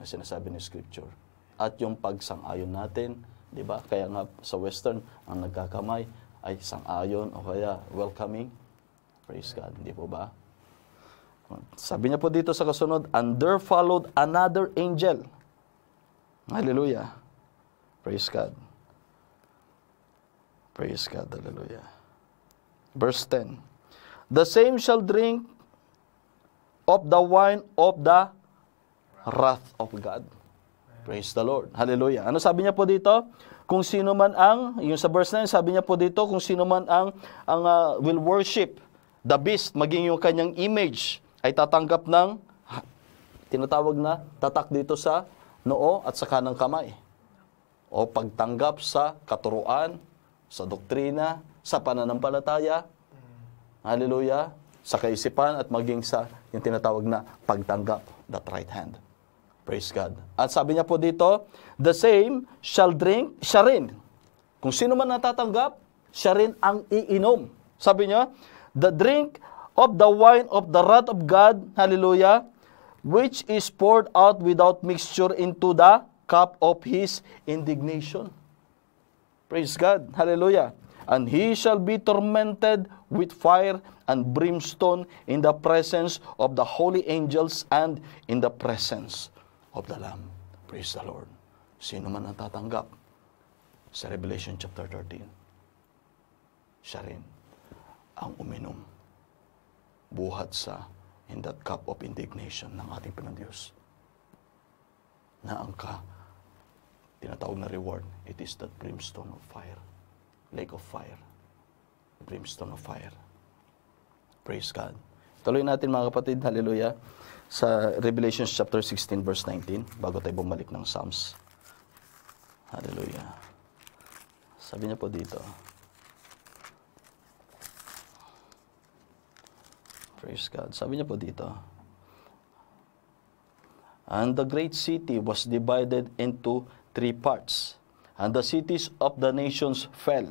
na sinasabi ng Scripture. At yung pagsang-ayon natin, di ba? Kaya nga sa Western, ang nagkakamay ay sang-ayon o kaya welcoming. Praise God. Hindi po ba? Sabi niya po dito sa kasunod, and there followed another angel. Hallelujah. Praise God. Praise God. Hallelujah. Verse 10. The same shall drink of the wine of the wrath of God. Praise the Lord. Hallelujah. Ano sabi niya po dito? Kung sino man ang, yung sa verse 9, sabi niya po dito, kung sino man ang will worship the beast, maging yung kanyang image, ay tatanggap ng tinatawag na tatak dito sa noo at sa kanang kamay. O pagtanggap sa katuruan, sa doktrina, sa pananampalataya, hallelujah, sa kaisipan at maging sa yung tinatawag na pagtanggap, that right hand. Praise God. At sabi niya po dito, the same shall drink, siya rin. Kung sino man natatanggap, siya rin ang iinom. Sabi niya, the drink of the wine of the wrath of God, hallelujah, which is poured out without mixture into the cup of his indignation. Praise God. Hallelujah. And he shall be tormented with fire and brimstone in the presence of the holy angels and in the presence of the Lamb. Praise the Lord. Sino man ang tatanggap sa Revelation chapter 13, siya rin ang uminom buhat sa in that cup of indignation ng ating Panginoon Diyos. Na ang tinatawag na reward, it is that brimstone of fire. Lake of fire. Brimstone of fire. Praise God. Tuloy natin mga kapatid, hallelujah, sa Revelation chapter 16 verse 19, bago tayo bumalik ng Psalms. Hallelujah. Sabi niya po dito, praise God. Sabi niya po dito, and the great city was divided into 3 parts, and the cities of the nations fell.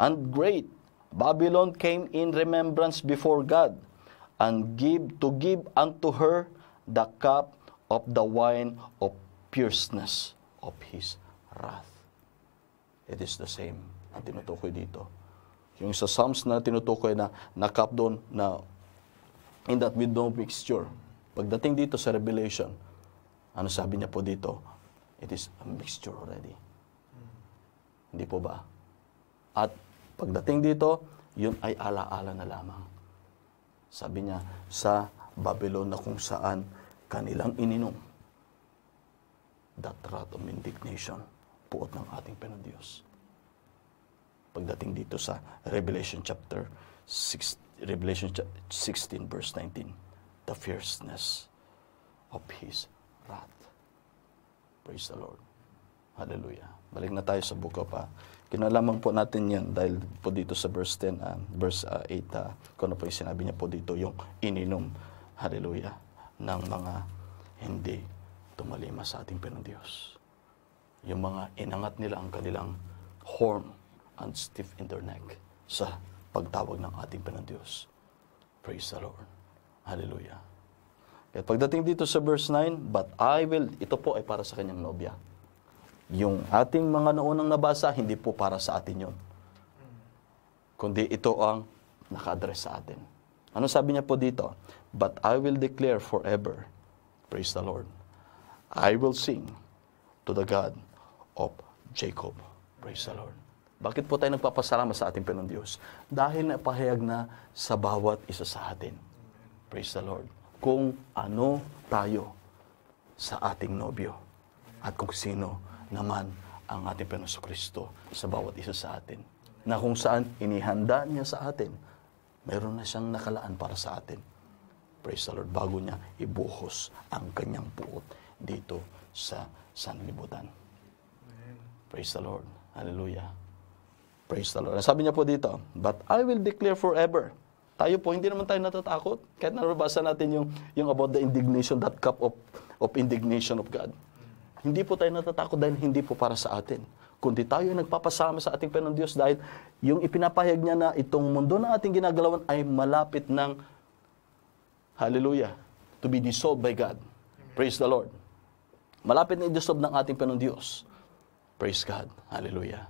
And great Babylon came in remembrance before God, and give unto her the cup of the wine of fierceness of his wrath. It is the same ang tinutukoy dito. Yung sa Psalms na tinutukoy na cup doon na in that with no mixture. Pagdating dito sa Revelation, ano sabi niya po dito? It is a mixture already. Hindi po ba? At pagdating dito, yun ay alaala na lamang. Sabi niya, sa Babylon na kung saan kanilang ininom, that wrath of indignation, puot ng ating Panginoon Diyos. Pagdating dito sa Revelation 16 verse 19, the fierceness of His wrath. Praise the Lord. Hallelujah. Balik na tayo sa book of kinalaman po natin yan dahil po dito sa verse 10, verse 8, kung ano po yung sinabi niya po dito, yung ininom, hallelujah, ng mga hindi tumalima sa ating Panginoon Diyos. Yung mga inangat nila ang kanilang horn and stiff in their neck sa pagtawag ng ating Panginoon Diyos. Praise the Lord. Hallelujah. At pagdating dito sa verse 9, but I will, ito po ay para sa kanyang nobya. Yung ating mga naunang nabasa, hindi po para sa atin yun. Kundi ito ang naka-address sa atin. Ano sabi niya po dito? But I will declare forever, praise the Lord, I will sing to the God of Jacob. Praise the Lord. Bakit po tayo nagpapasalamat sa ating Panginoon Diyos? Dahil napahayag na sa bawat isa sa atin. Praise the Lord. Kung ano tayo sa ating nobyo at kung sino naman ang ating Panginoon Kristo sa bawat isa sa atin. Na kung saan inihanda niya sa atin, mayroon na siyang nakalaan para sa atin. Praise the Lord. Bago niya ibuhos ang kanyang puot dito sa sanlibutan. Praise the Lord. Hallelujah. Praise the Lord. Sabi niya po dito, but I will declare forever. Tayo po, hindi naman tayo natatakot. Kahit nabasa natin yung about the indignation, that cup of indignation of God. Hindi po tayo natatakot dahil hindi po para sa atin. Kundi tayo nagpapasama sa ating Panginoon Diyos dahil yung ipinapahayag niya na itong mundo na ating ginagalawan ay malapit ng, hallelujah, to be dissolved by God. Praise the Lord. Malapit na i-dissolve ng ating Panginoon Diyos. Praise God. Hallelujah.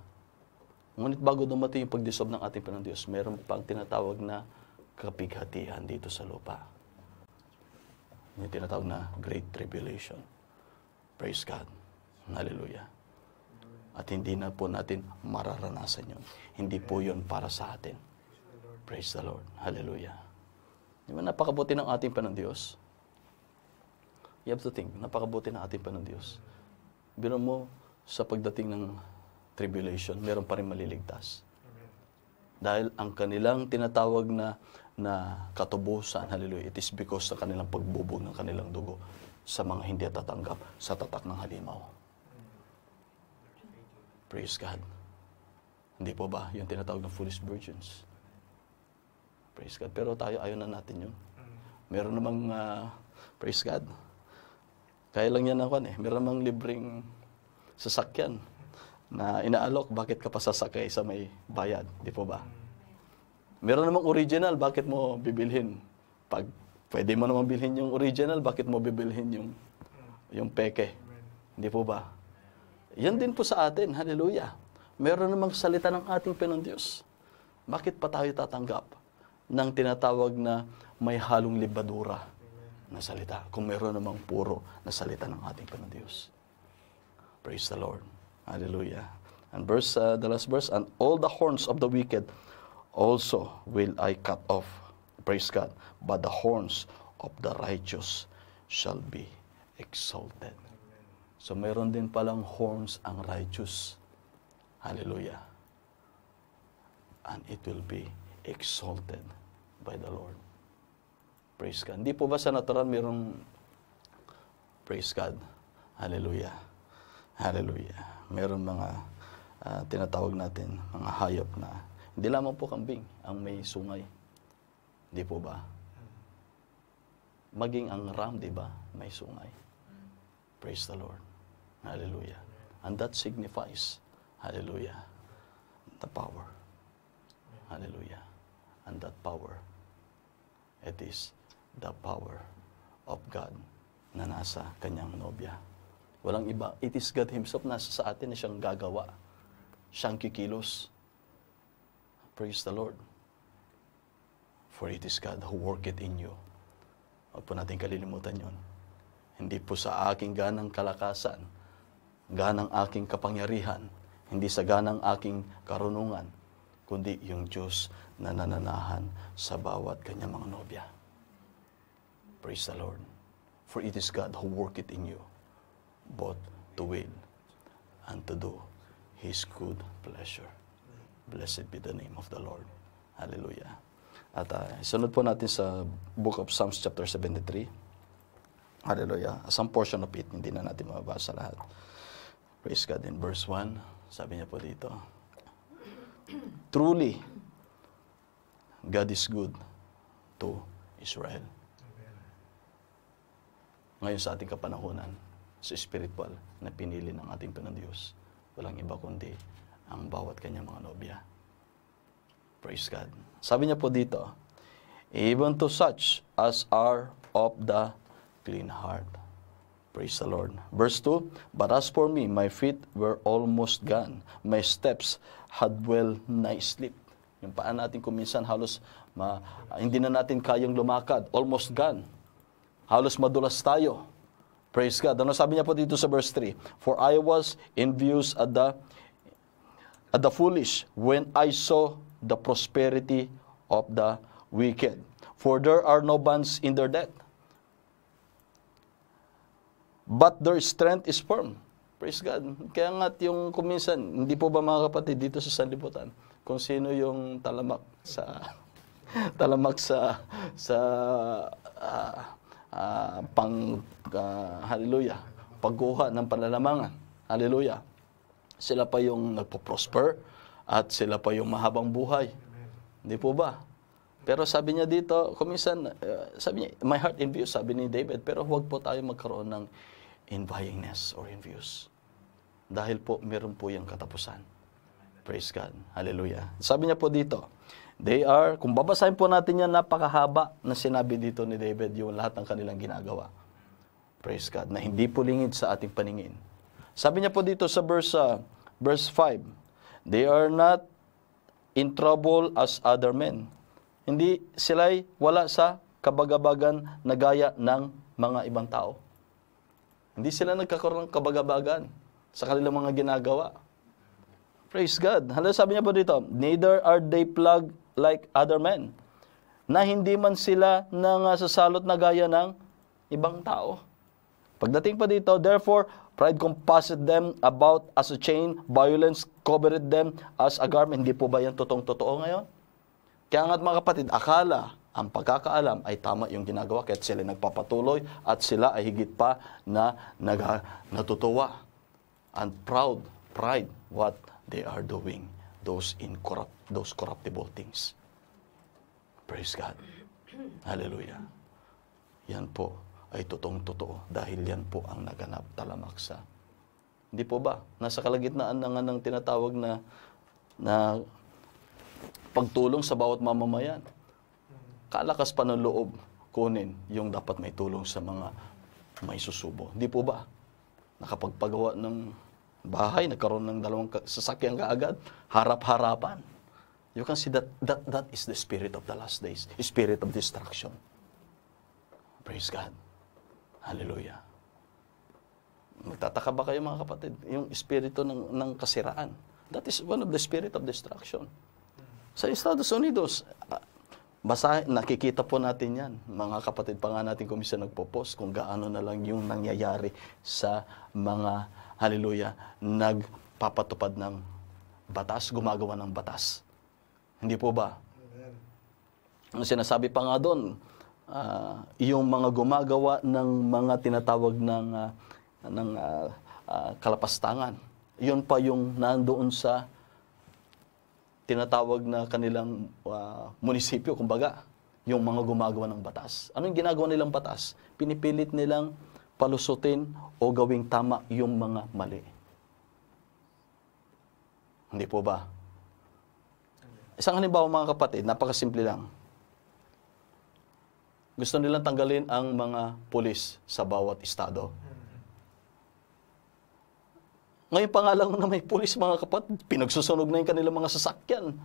Ngunit bago dumating yung pag-dissolve ng ating Panginoon Diyos, meron pang tinatawag na kapighatian dito sa lupa. Yung tinatawag na Great Tribulation. Praise God. Hallelujah. At hindi na po natin mararanasan yun. Hindi po yun para sa atin. Praise the Lord. Hallelujah. Di ba napakabuti ng ating Panginoon Diyos? You have to think, napakabuti ng ating Panginoon Diyos. Biro mo, sa pagdating ng tribulation, meron pa rin maliligtas. Dahil ang kanilang tinatawag na katubusan, hallelujah, it is because sa kanilang pagbubog ng kanilang dugo sa mga hindi tatanggap sa tatak ng halimaw. Praise God. Hindi po ba yung tinatawag ng foolish virgins? Praise God. Pero tayo, ayaw na natin yun. Meron namang, praise God. Kaya lang yan ako meron namang libreng sasakyan na inaalok, bakit ka pa sasakay sa may bayad? Di po ba? Meron namang original, bakit mo bibilhin? Pag pwede mo namang bilhin yung original, bakit mo bibilhin yung peke? Hindi po ba? Yan din po sa atin, hallelujah. Meron namang salita ng ating Panginoon Diyos. Bakit pa tayo tatanggap ng tinatawag na may halong libadura na salita? Kung meron namang puro na salita ng ating Panginoon Diyos. Praise the Lord. Hallelujah. And the last verse, and all the horns of the wicked also will I cut off. Praise God. But the horns of the righteous shall be exalted. So mayroon din palang horns ang righteous. Hallelujah. And it will be exalted by the Lord. Praise God. Hindi po ba sa natural mayroong praise God? Hallelujah. Hallelujah. Mayroon mga tinatawag natin, mga hayop na hindi lamang po kambing ang may sungay. Hindi po ba? Maging ang ram, di ba? May sungay. Praise the Lord. Hallelujah. And that signifies, hallelujah, the power. Hallelujah. And that power, it is the power of God na nasa kanyang nobya. Walang iba. It is God Himself nasa sa atin na siyang gagawa. Siyang kikilos. Praise the Lord. For it is God who worketh in you. Huwag po natin kalilimutan yun. Hindi po sa aking ganang kalakasan, ganang aking kapangyarihan, Hindi sagana ang aking karunungan, kundi yung Diyos na nananahan sa bawat kanyang mga nobya. Praise the Lord. For it is God who worketh in you, both to will and to do His good pleasure. Blessed be the name of the Lord. Hallelujah. At sunod po natin sa Book of Psalms chapter 73. Hallelujah. Some portion of it, hindi na natin mabasa lahat. Praise God. In verse 1, sabi niya po dito, truly, God is good to Israel. Ngayon sa ating kapanahunan, sa spiritual na pinili ng ating Panginoon, walang iba kundi ang bawat kanyang mga nobya. Praise God. Sabi niya po dito, even to such as are of the clean heart. Praise the Lord. Verse 2, but as for me, my feet were almost gone. My steps had well nigh slipped. Yung paa natin kuminsan halos hindi na natin kayang lumakad. Almost gone. Halos madulas tayo. Praise God. Ano sabi niya po dito sa verse 3? For I was envious at the foolish when I saw the prosperity of the wicked. For there are no bonds in their debt, but their strength is firm. Praise God. Kaya nga yung kuminsan, hindi po ba mga kapatid dito sa sanlibutan, kung sino yung talamak hallelujah, pagkuha ng panlalamangan. Hallelujah. Sila pa yung nagpo-prosper at sila pa yung mahabang buhay. Hindi po ba? Pero sabi niya dito, kuminsan, sabi niya, my heart envious, sabi ni David, pero huwag po tayo magkaroon ng envyingness or envious. Dahil po, meron po yung katapusan. Praise God. Hallelujah. Sabi niya po dito, they are, kung babasahin po natin yan, napakahaba na sinabi dito ni David, yung lahat ng kanilang ginagawa. Praise God. Na hindi po lingid sa ating paningin. Sabi niya po dito sa verse 5, they are not in trouble as other men. Hindi sila'y wala sa kabagabagan na gaya ng mga ibang tao. Hindi sila nagkakaroon ng kabagabagan sa kanilang mga ginagawa. Praise God. Halos sabi niya po dito, neither are they plagued like other men. Na hindi man sila sasalot na gaya ng ibang tao. Pagdating pa dito, therefore, pride compassed them about as a chain, violence covered them as a garment. Hindi po ba yan totoo ngayon? Kaya nga't mga kapatid, akala, ang pagkakaalam ay tama yung ginagawa, kahit sila nagpapatuloy at sila ay higit pa na natutuwa. And pride, what they are doing, those corruptible things. Praise God. Hallelujah. Yan po ay totoong-totoo dahil yan po ang naganap talamak sa. Hindi po ba? Nasa kalagitnaan na nga ng tinatawag na pagtulong sa bawat mamamayan. Kalakas pa ng loob kunin yung dapat may tulong sa mga may susubo. Hindi po ba? Nakapagpagawa ng bahay, nagkaroon ng 2 sasakyan kaagad, harap-harapan. You can see that is the spirit of the last days, spirit of destruction. Praise God. Hallelujah. Magtataka ba kayo mga kapatid? Yung espiritu ng kasiraan. That is one of the spirit of destruction. Sa Estados Unidos, nakikita po natin yan. Mga kapatid pa nga natin kumisa nagpo-post kung gaano na lang yung nangyayari sa mga, hallelujah, nagpapatupad ng batas, gumagawa ng batas. Hindi po ba? Ang sinasabi pa nga doon, yung mga gumagawa ng mga tinatawag ng kalapastangan, yun pa yung nandoon sa tinatawag na kanilang munisipyo, kumbaga, yung mga gumagawa ng batas. Anong ginagawa nilang batas? Pinipilit nilang palusutin o gawing tama yung mga mali. Hindi po ba? Isang halimbawa mga kapatid, napakasimple lang. Gusto nilang tanggalin ang mga pulis sa bawat estado. Ngayon pa nga lang na may pulis mga kapatid, pinagsusunog na yung kanilang mga sasakyan.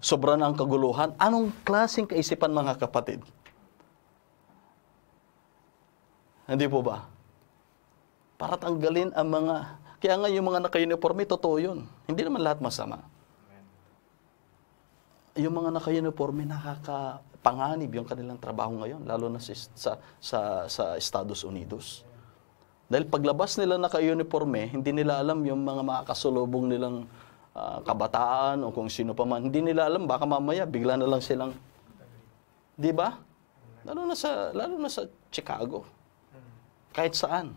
Sobra na ang kaguluhan. Anong klaseng kaisipan mga kapatid? Hindi po ba? Para tanggalin ang mga Kaya nga yung mga naka-uniforme, totoo yun. Hindi naman lahat masama. Yung mga naka-uniforme, nakakapanganib yung kanilang trabaho ngayon, lalo na sa Estados Unidos. Dahil paglabas nila naka-uniforme, hindi nila alam yung mga makakasulubong nilang kabataan o kung sino pa man. Hindi nila alam, baka mamaya bigla na lang silang, di ba? Lalo na sa Chicago. Kahit saan.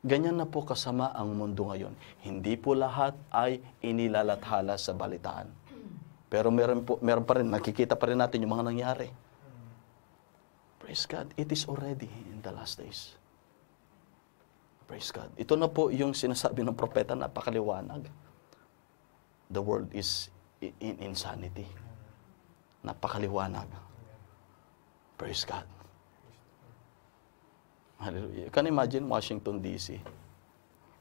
Ganyan na po kasama ang mundo ngayon. Hindi po lahat ay inilalathala sa balitaan. Pero meron pa rin, nakikita pa rin natin yung mga nangyari. Praise God. It is already in the last days. Praise God. Ito na po yung sinasabi ng propeta, napakaliwanag. The world is in insanity. Napakaliwanag. Praise God. Hallelujah. You can imagine Washington, D.C.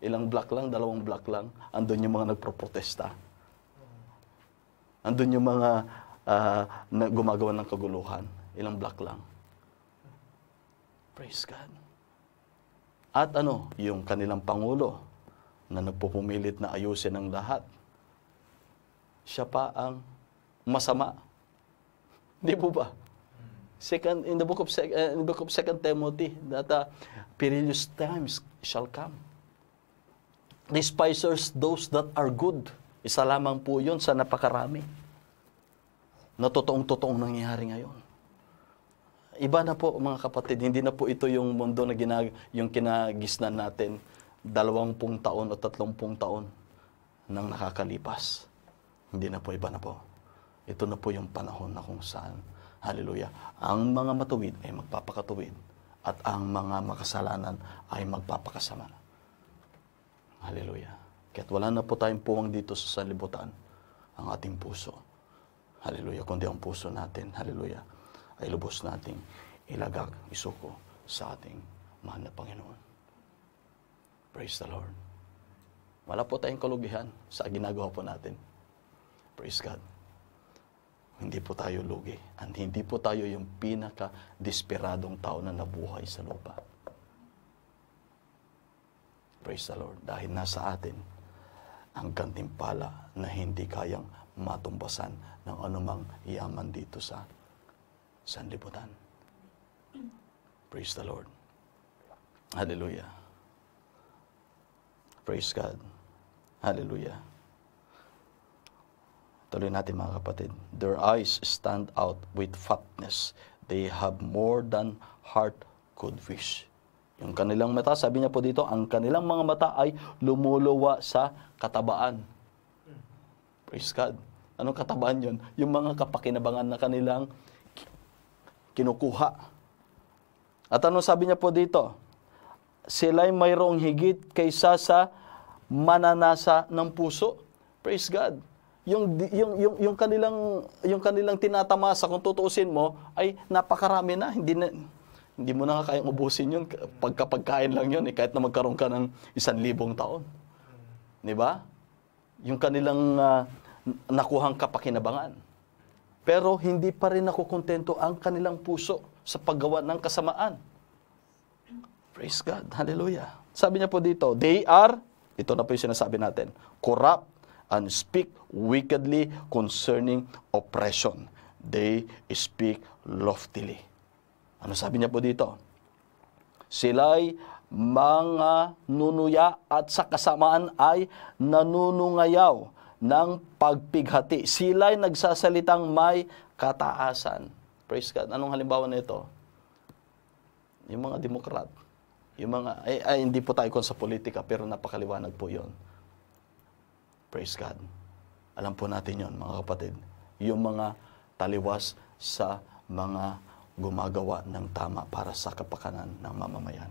Ilang block lang, 2 block lang, andun yung mga nagproprotesta. Andun yung mga gumagawa ng kaguluhan. Ilang block lang. Praise God. At yung kanilang Pangulo na nagpupumilit na ayusin ang lahat. Siya pa ang masama. Di po ba? In the book of 2 Timothy, that perilous times shall come. Despisers those that are good. Isa lamang po yun sa napakarami na totoong-totoong nangyayari ngayon. Iba na po mga kapatid, hindi na po ito yung mundo na yung kinagisnan natin 20 taon o 30 taon nang nakakalipas. Hindi na po, iba na po. Ito na po yung panahon na kung saan, hallelujah, ang mga matuwid ay magpapakatuwid at ang mga makasalanan ay magpapakasama. Hallelujah. Kaya't wala na po tayong puwang dito sa sanlibutan, ang ating puso. Hallelujah. Kundi ang puso natin, hallelujah, ay lubos nating ilagak, isuko sa ating mahal na Panginoon. Praise the Lord. Wala po tayong kalugihan sa ginagawa po natin. Praise God. Hindi po tayo lugi. At hindi po tayo yung pinaka-desperadong tao na nabuhay sa lupa. Praise the Lord. Dahil nasa atin ang gantimpala na hindi kayang matumbasan ng anumang yaman dito sa sanlibutan. Praise the Lord. Hallelujah. Praise God. Hallelujah. Tuloy natin mga kapatid. Their eyes stand out with fatness. They have more than heart could wish. Yung kanilang mata, sabi niya po dito, ang kanilang mga mata ay lumuluwa sa katabaan. Praise God. Anong katabaan yun? Yung mga kapakinabangan na kanilang kinukuha. At ano sabi niya po dito? Sila'y mayroong higit kaysa sa mananasa ng puso. Praise God. Yung kanilang tinatamasa, kung tutuusin mo, ay napakarami na. Hindi mo na kayang ubusin yun. Pagkain lang yun, kahit na magkaroon ka ng 1,000 taon. Di ba? Yung kanilang nakuhang kapakinabangan. Pero hindi pa rin nakukontento ang kanilang puso sa paggawa ng kasamaan. Praise God. Hallelujah. Sabi niya po dito, they are, ito na po yung sinasabi natin, corrupt and speak wickedly concerning oppression. They speak loftily. Ano sabi niya po dito? Sila'y mga nunuya at sa kasamaan ay nanunungayaw ng pagpighati. Sila'y nagsasalitang may kataasan. Praise God. Anong halimbawa nito? Yung mga demokrat. Yung mga, hindi po tayo sa politika, pero napakaliwanag po yon. Praise God. Alam po natin yon mga kapatid. Yung mga taliwas sa mga gumagawa ng tama para sa kapakanan ng mamamayan.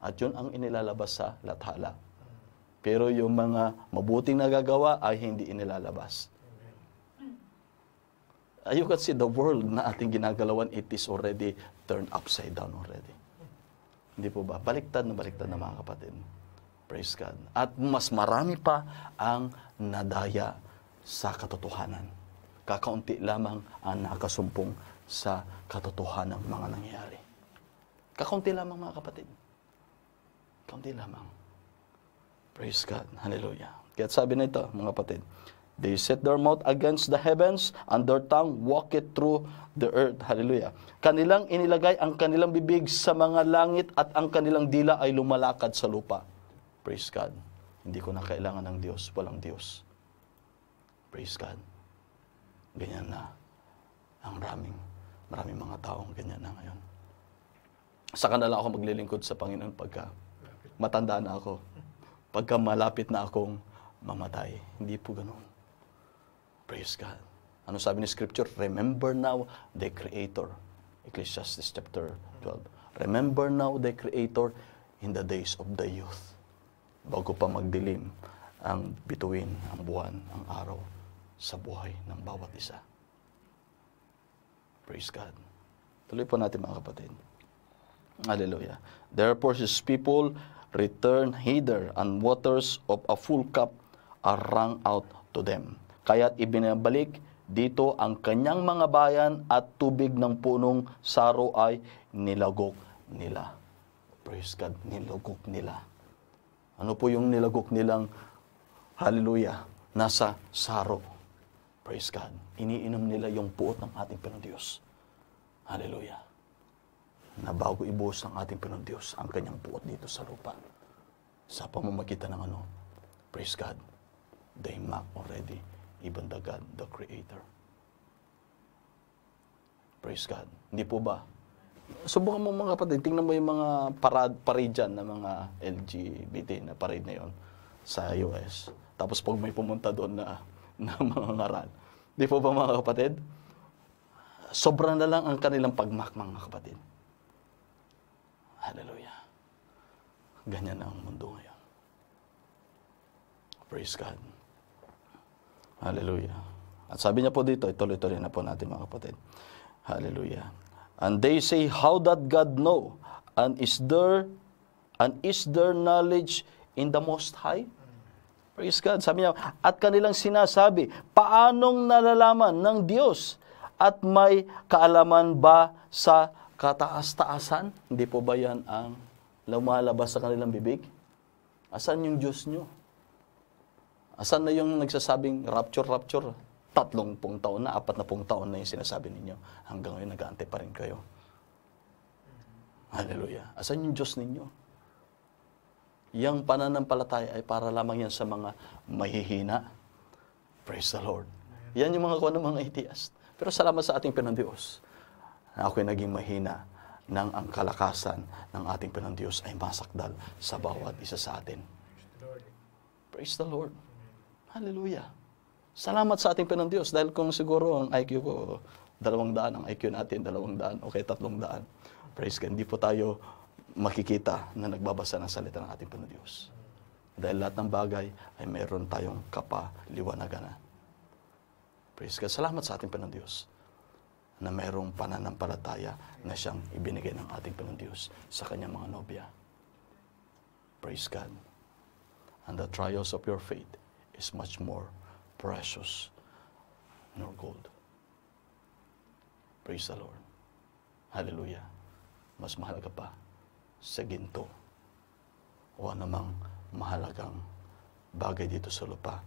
At yun ang inilalabas sa lathala. Pero yung mga mabuting nagagawa ay hindi inilalabas. You can see the world na ating ginagalawan, it is already turned upside down already. Hindi po ba? Baliktad na mga kapatid. Praise God. At mas marami pa ang nadaya sa katotohanan. Kakaunti lamang ang nakasumpong sa katotohanan ng mga nangyayari. Kakaunti lamang mga kapatid. Kaunti lamang. Praise God. Hallelujah. Kaya sabi nito, mga kapatid, they set their mouth against the heavens, and their tongue walketh through the earth. Hallelujah. Kanilang inilagay ang kanilang bibig sa mga langit, at ang kanilang dila ay lumalakad sa lupa. Praise God. Hindi ko na kailangan ng Diyos. Walang Diyos. Praise God. Ganyan na ang maraming mga taong ganyan na ngayon. Saka na lang ako maglilingkod sa Panginoon pagka matanda na ako. Pagka malapit na akong mamatay. Hindi po ganun. Praise God. Ano sabi ni Scripture? Remember now the Creator. Ecclesiastes chapter 12. Remember now the Creator in the days of the youth. Bago pa magdilim ang bituin, ang buwan, ang araw sa buhay ng bawat isa. Praise God. Tuloy po natin mga kapatid. Hallelujah. Therefore his people return hither, and waters of a full cup are wrung out to them. Kaya't ibinabalik dito ang kanyang mga bayan, at tubig ng punong saro ay nilagok nila. Praise God, nilagok nila. Ano po yung nilagok nilang, hallelujah, nasa saro? Praise God. Iniinom nila yung puot ng ating Panginoon Diyos. Hallelujah. Na bago ibuhos ng ating Panginoon Diyos ang kanyang puot dito sa lupa. Sa pamamagitan ng ano? Praise God. They mock already even the God, the Creator. Praise God. Hindi po ba? Subukan mo mga kapatid, tingnan mo yung mga parade dyan na mga LGBT na parade na yon sa US. Tapos pag may pumunta doon na mga ngaral. Di po ba mga kapatid? Sobrang na lang ang kanilang pagmak, mga kapatid. Hallelujah. Ganyan ang mundo ngayon. Praise God. Hallelujah. At sabi niya po dito, ituloy-tuloy na po natin mga kapatid. Hallelujah. And they say, how that God know? And is there knowledge in the Most High? Praise God. Sabi niya, at kanilang sinasabi, paanong nalalaman ng Diyos? At may kaalaman ba sa kataas-taasan? Hindi po ba yan ang lumalabas sa kanilang bibig? Asan yung Diyos nyo? Asan na yung nagsasabing rapture? 30 taon na, 40 taon na yung sinasabi ninyo. Hanggang ngayon, nag-aantay pa rin kayo. Hallelujah. Asan yung Diyos ninyo? Yang pananampalataya ay para lamang yan sa mga mahihina. Praise the Lord. Yan yung mga kuha ng mga atheist. Pero salamat sa ating Panginoon Diyos na ako'y naging mahina nang ang kalakasan ng ating Panginoon Diyos ay masakdal sa bawat isa sa atin. Praise the Lord. Hallelujah. Salamat sa ating Panginoon Diyos dahil kung siguro ang IQ ko 200, ang IQ natin 200 o kaya 300. Praise God. Hindi po tayo makikita na nagbabasa ng salita ng ating Panginoon Diyos. Dahil lahat ng bagay ay mayroon tayong kapaliwanagan. Praise God. Salamat sa ating Panginoon Diyos na mayroong pananampalataya na siyang ibinigay ng ating Panginoon Diyos sa kanyang mga nobya. Praise God. And the trials of your faith is much more precious nor gold. Praise the Lord. Hallelujah. Mas mahalaga pa sa ginto o anumang mahalagang bagay dito sa lupa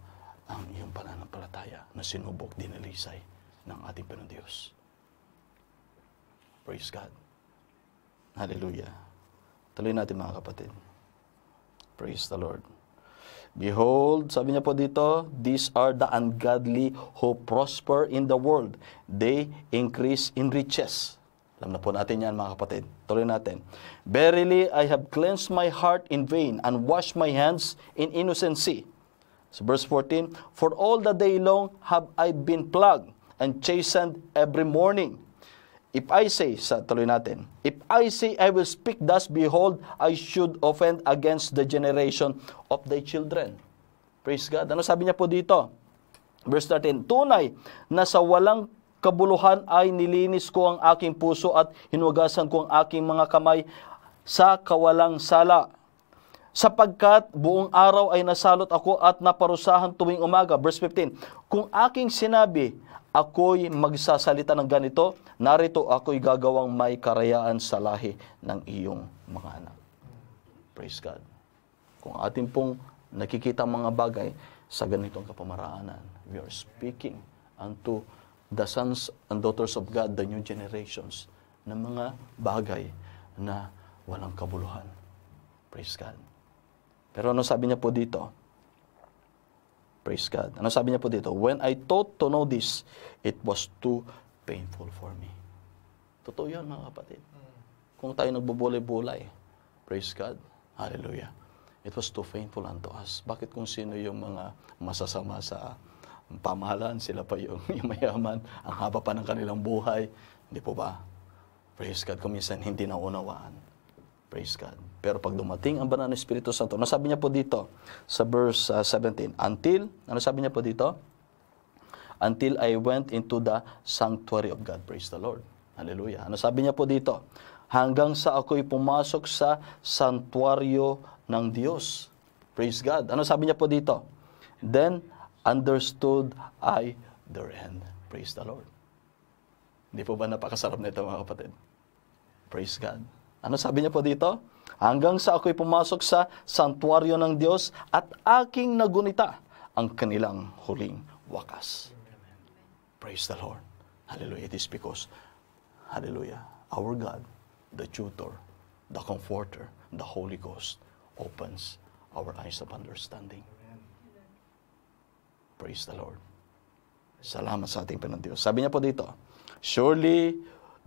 ang iyong pananampalataya na sinubok dinalisay ng ating Panginoon Diyos. Praise God. Hallelujah. Tuloy natin mga kapatid. Praise the Lord. Behold, sabi niya po dito, these are the ungodly who prosper in the world. They increase in riches. Alam na po natin yan mga kapatid. Tuloy natin. Verily, I have cleansed my heart in vain and washed my hands in innocency. So verse 14, for all the day long have I been plagued and chastened every morning. If I say, tuloy natin, if I say I will speak thus, behold, I should offend against the generation of thy children. Praise God. Ano sabi niya po dito? Verse 13, tunay na sa walang kabuluhan ay nilinis ko ang aking puso at hinugasan ko ang aking mga kamay sa kawalang sala. Sapagkat buong araw ay nasalot ako at naparusahan tuwing umaga. Verse 15, kung aking sinabi, ako'y magsasalita ng ganito, narito ako'y gagawang may karayaan sa lahi ng iyong mga anak. Praise God. Kung atin pong nakikita ang mga bagay sa ganitong kapamaraanan. We are speaking unto the sons and daughters of God, the new generations, ng mga bagay na walang kabuluhan. Praise God. Pero ano sabi niya po dito? Praise God. Ano sabi niya po dito? When I thought to know this, it was too painful for me. Totoo yun, mga kapatid. Kung tayo nagbubulay-bulay, praise God, hallelujah, it was too painful unto us. Bakit kung sino yung mga masasama sa pamahalaan, sila pa yung mayaman, ang haba pa ng kanilang buhay, hindi po ba? Praise God, kung minsan hindi naunawaan. Praise God. Pero pag dumating ang banal na Espiritu Santo, ano sabi niya po dito sa verse 17? Ano sabi niya po dito? Until I went into the sanctuary of God. Praise the Lord. Hallelujah. Ano sabi niya po dito? Hanggang sa ako'y pumasok sa santuaryo ng Diyos. Praise God. Ano sabi niya po dito? Then understood I their end. Praise the Lord. Hindi po ba napakasarap nito, mga kapatid? Praise God. Ano sabi niya po dito? Hanggang sa ako'y pumasok sa santuaryo ng Diyos at aking nagunita ang kanilang huling wakas. Praise the Lord. Hallelujah. It is because, hallelujah, our God, the tutor, the comforter, the Holy Ghost, opens our eyes of understanding. Praise the Lord. Salamat sa ating Panginoon Diyos. Sabi niya po dito, surely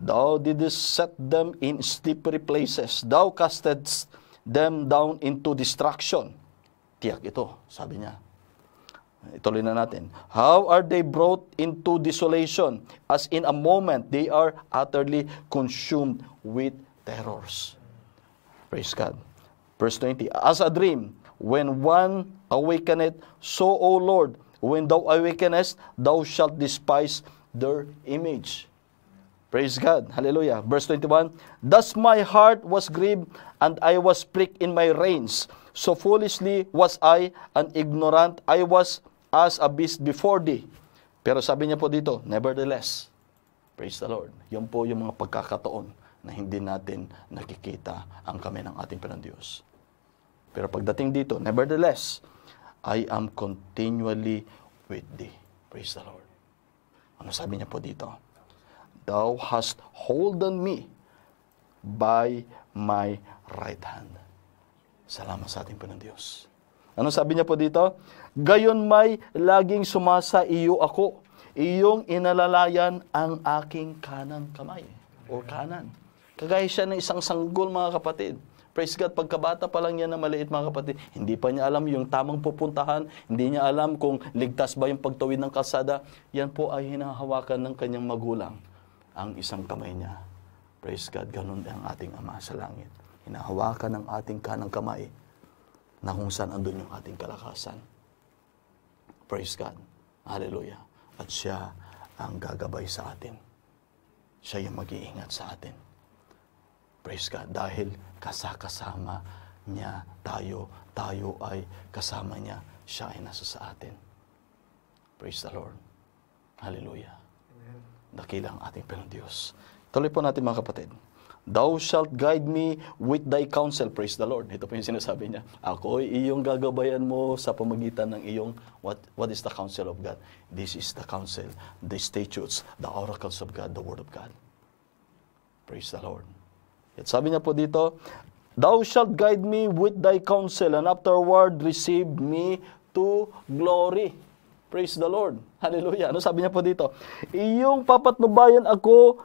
thou didst set them in slippery places. Thou castedst them down into destruction. Tiyak ito, sabi niya. Ituloy na natin. How are they brought into desolation? As in a moment, they are utterly consumed with terrors. Praise God. Verse 20. As a dream, when one awakeneth, so, O Lord, when thou awakenest, thou shalt despise their image. Praise God. Hallelujah. Verse 21. Thus my heart was grieved, and I was pricked in my reins. So foolishly was I, an ignorant. I was as a beast before thee. Pero sabi niya po dito, nevertheless, praise the Lord. Yan po yung mga pagkakataon na hindi natin nakikita ang kamay ng ating Panginoon Diyos. Pero pagdating dito, nevertheless, I am continually with thee. Praise the Lord. Ano sabi niya po dito? Thou hast holden me by my right hand. Salamat sa ating Panginoon Diyos. Ano sabi niya po dito? Gayon may laging sumasa iyo ako. Iyong inalalayan ang aking kanang kamay. O kanan. Kagaya siya ng isang sanggol, mga kapatid. Praise God, pagkabata pa lang yan na maliit, mga kapatid, hindi pa niya alam yung tamang pupuntahan, hindi niya alam kung ligtas ba yung pagtawid ng kalsada. Yan po ay hinahawakan ng kanyang magulang, ang isang kamay niya. Praise God, ganun din ang ating Ama sa langit. Hinahawakan ng ating kanang kamay na kung saan andun yung ating kalakasan. Praise God. Hallelujah. At siya ang gagabay sa atin. Siya yung mag-iingat sa atin. Praise God. Dahil kasama niya tayo ay kasama niya, siya ay nasa sa atin. Praise the Lord. Hallelujah. Dakila ang ating Panginoon Diyos. Tuloy po natin, mga kapatid. Thou shalt guide me with thy counsel. Praise the Lord. Ito po yung sinasabi niya. Ako ay iyong gagabayan mo sa pamagitan ng iyong, what is the counsel of God? This is the counsel, the statutes, the oracles of God, the word of God. Praise the Lord. At sabi niya po dito, thou shalt guide me with thy counsel, and afterward receive me to glory. Praise the Lord. Hallelujah. Ano sabi niya po dito? Iyong papatnubayan ako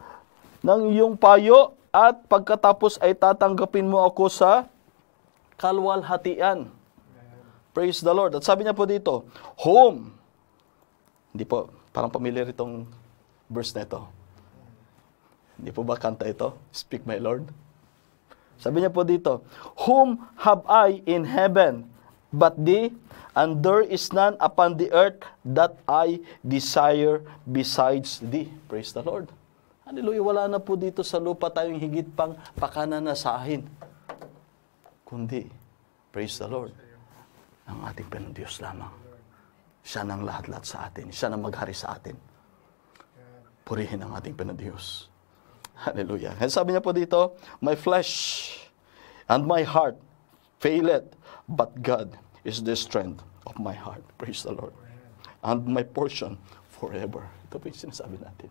ng iyong payo, at pagkatapos ay tatanggapin mo ako sa kalwalhatian. Praise the Lord. At sabi niya po dito, whom, hindi po, parang familiar itong verse na ito. Hindi po ba kanta ito? Speak, my Lord. Sabi niya po dito, whom have I in heaven but thee, and there is none upon the earth that I desire besides thee. Praise the Lord. Hallelujah, wala na po dito sa lupa tayong higit pang pakananasahin. Kundi, praise the Lord, ang ating Panginoon Diyos lamang. Siya nang lahat-lahat sa atin. Siya nang maghari sa atin. Purihin ang ating Panginoon Diyos. Hallelujah. Kaya sabi niya po dito, my flesh and my heart faileth, but God is the strength of my heart. Praise the Lord. And my portion forever. Ito po yung sinasabi natin.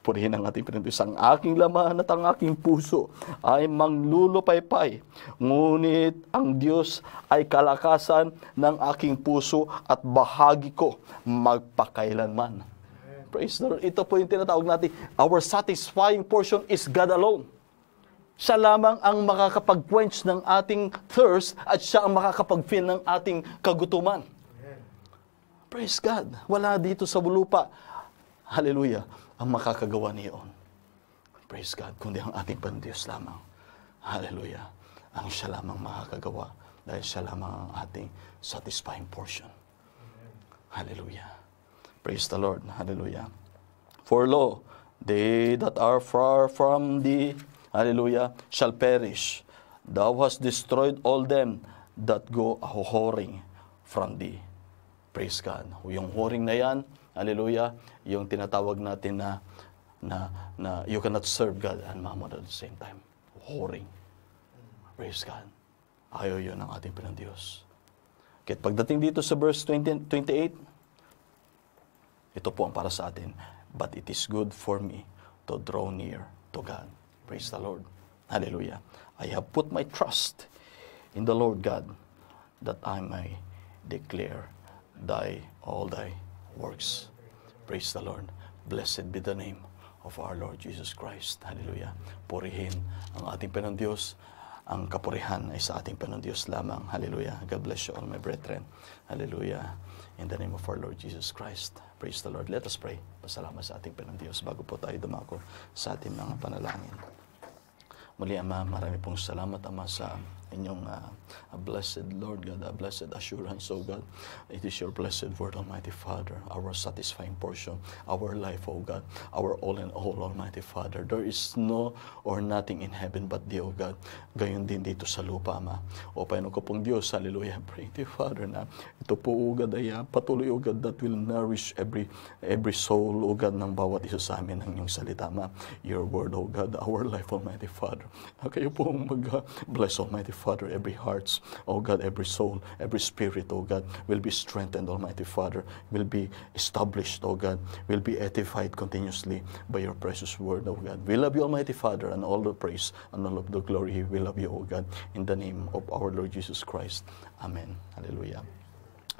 Purihin ang ating Panginoon. Ang aking laman at ang aking puso ay manglulupaypay. Ngunit ang Diyos ay kalakasan ng aking puso at bahagi ko magpakailanman. Praise the Lord. Ito po yung tinatawag natin. Our satisfying portion is God alone. Siya lamang ang makakapag-quench ng ating thirst at siya ang makakapag-fill ng ating kagutuman. Praise God. Wala dito sa lupa. Hallelujah. Ang makakagawa niyon. Praise God. Kundi ang ating Diyos lamang. Hallelujah. Ang siya lamang makakagawa dahil siya lamang ang ating satisfying portion. Hallelujah. Praise the Lord. Hallelujah. For lo, they that are far from thee, hallelujah, shall perish. Thou hast destroyed all them that go a-whoring from thee. Praise God. Yung whoring na yan, hallelujah, yung tinatawag natin na you cannot serve God and Mammon at the same time. Whoring. Praise God. Ayaw yun ng ating Diyos. Kaya pagdating dito sa verse 28, ito po ang para sa atin. But it is good for me to draw near to God. Praise the Lord. Hallelujah. I have put my trust in the Lord God that I may declare all thy works. Praise the Lord. Blessed be the name of our Lord Jesus Christ. Hallelujah. Purihin ang ating Panginoon Diyos. Ang kapurihan ay sa ating Panginoon Diyos lamang. Hallelujah. God bless you all, my brethren. Hallelujah. In the name of our Lord Jesus Christ. Praise the Lord. Let us pray. Pasalamat sa ating Panginoon Diyos bago po tayo dumako sa ating mga panalangin. Muli, Ama, marami pong salamat, Ama, sa inyong blessed Lord God, a blessed assurance, oh God. It is your blessed word, Almighty Father, our satisfying portion, our life, oh God, our all in all, Almighty Father. There is no or nothing in heaven but thee, oh God. Gayon din dito sa lupa, Ama. O Panginoon ko pong Diyos, hallelujah, pray to Father na ito po, oh God, ay patuloy, oh God, that will nourish every soul, oh God, ng bawat isa sa amin ng iyong salita, Ama. Your word, oh God, our life, Almighty Father. Kayo po mag-bless, Almighty Father, every hearts, oh God, every soul, every spirit, oh God, will be strengthened, Almighty Father, will be established, oh God, will be edified continuously by your precious word, oh God. We love you, Almighty Father, and all the praise and all of the glory, we love you, oh God, in the name of our Lord Jesus Christ. Amen. Hallelujah.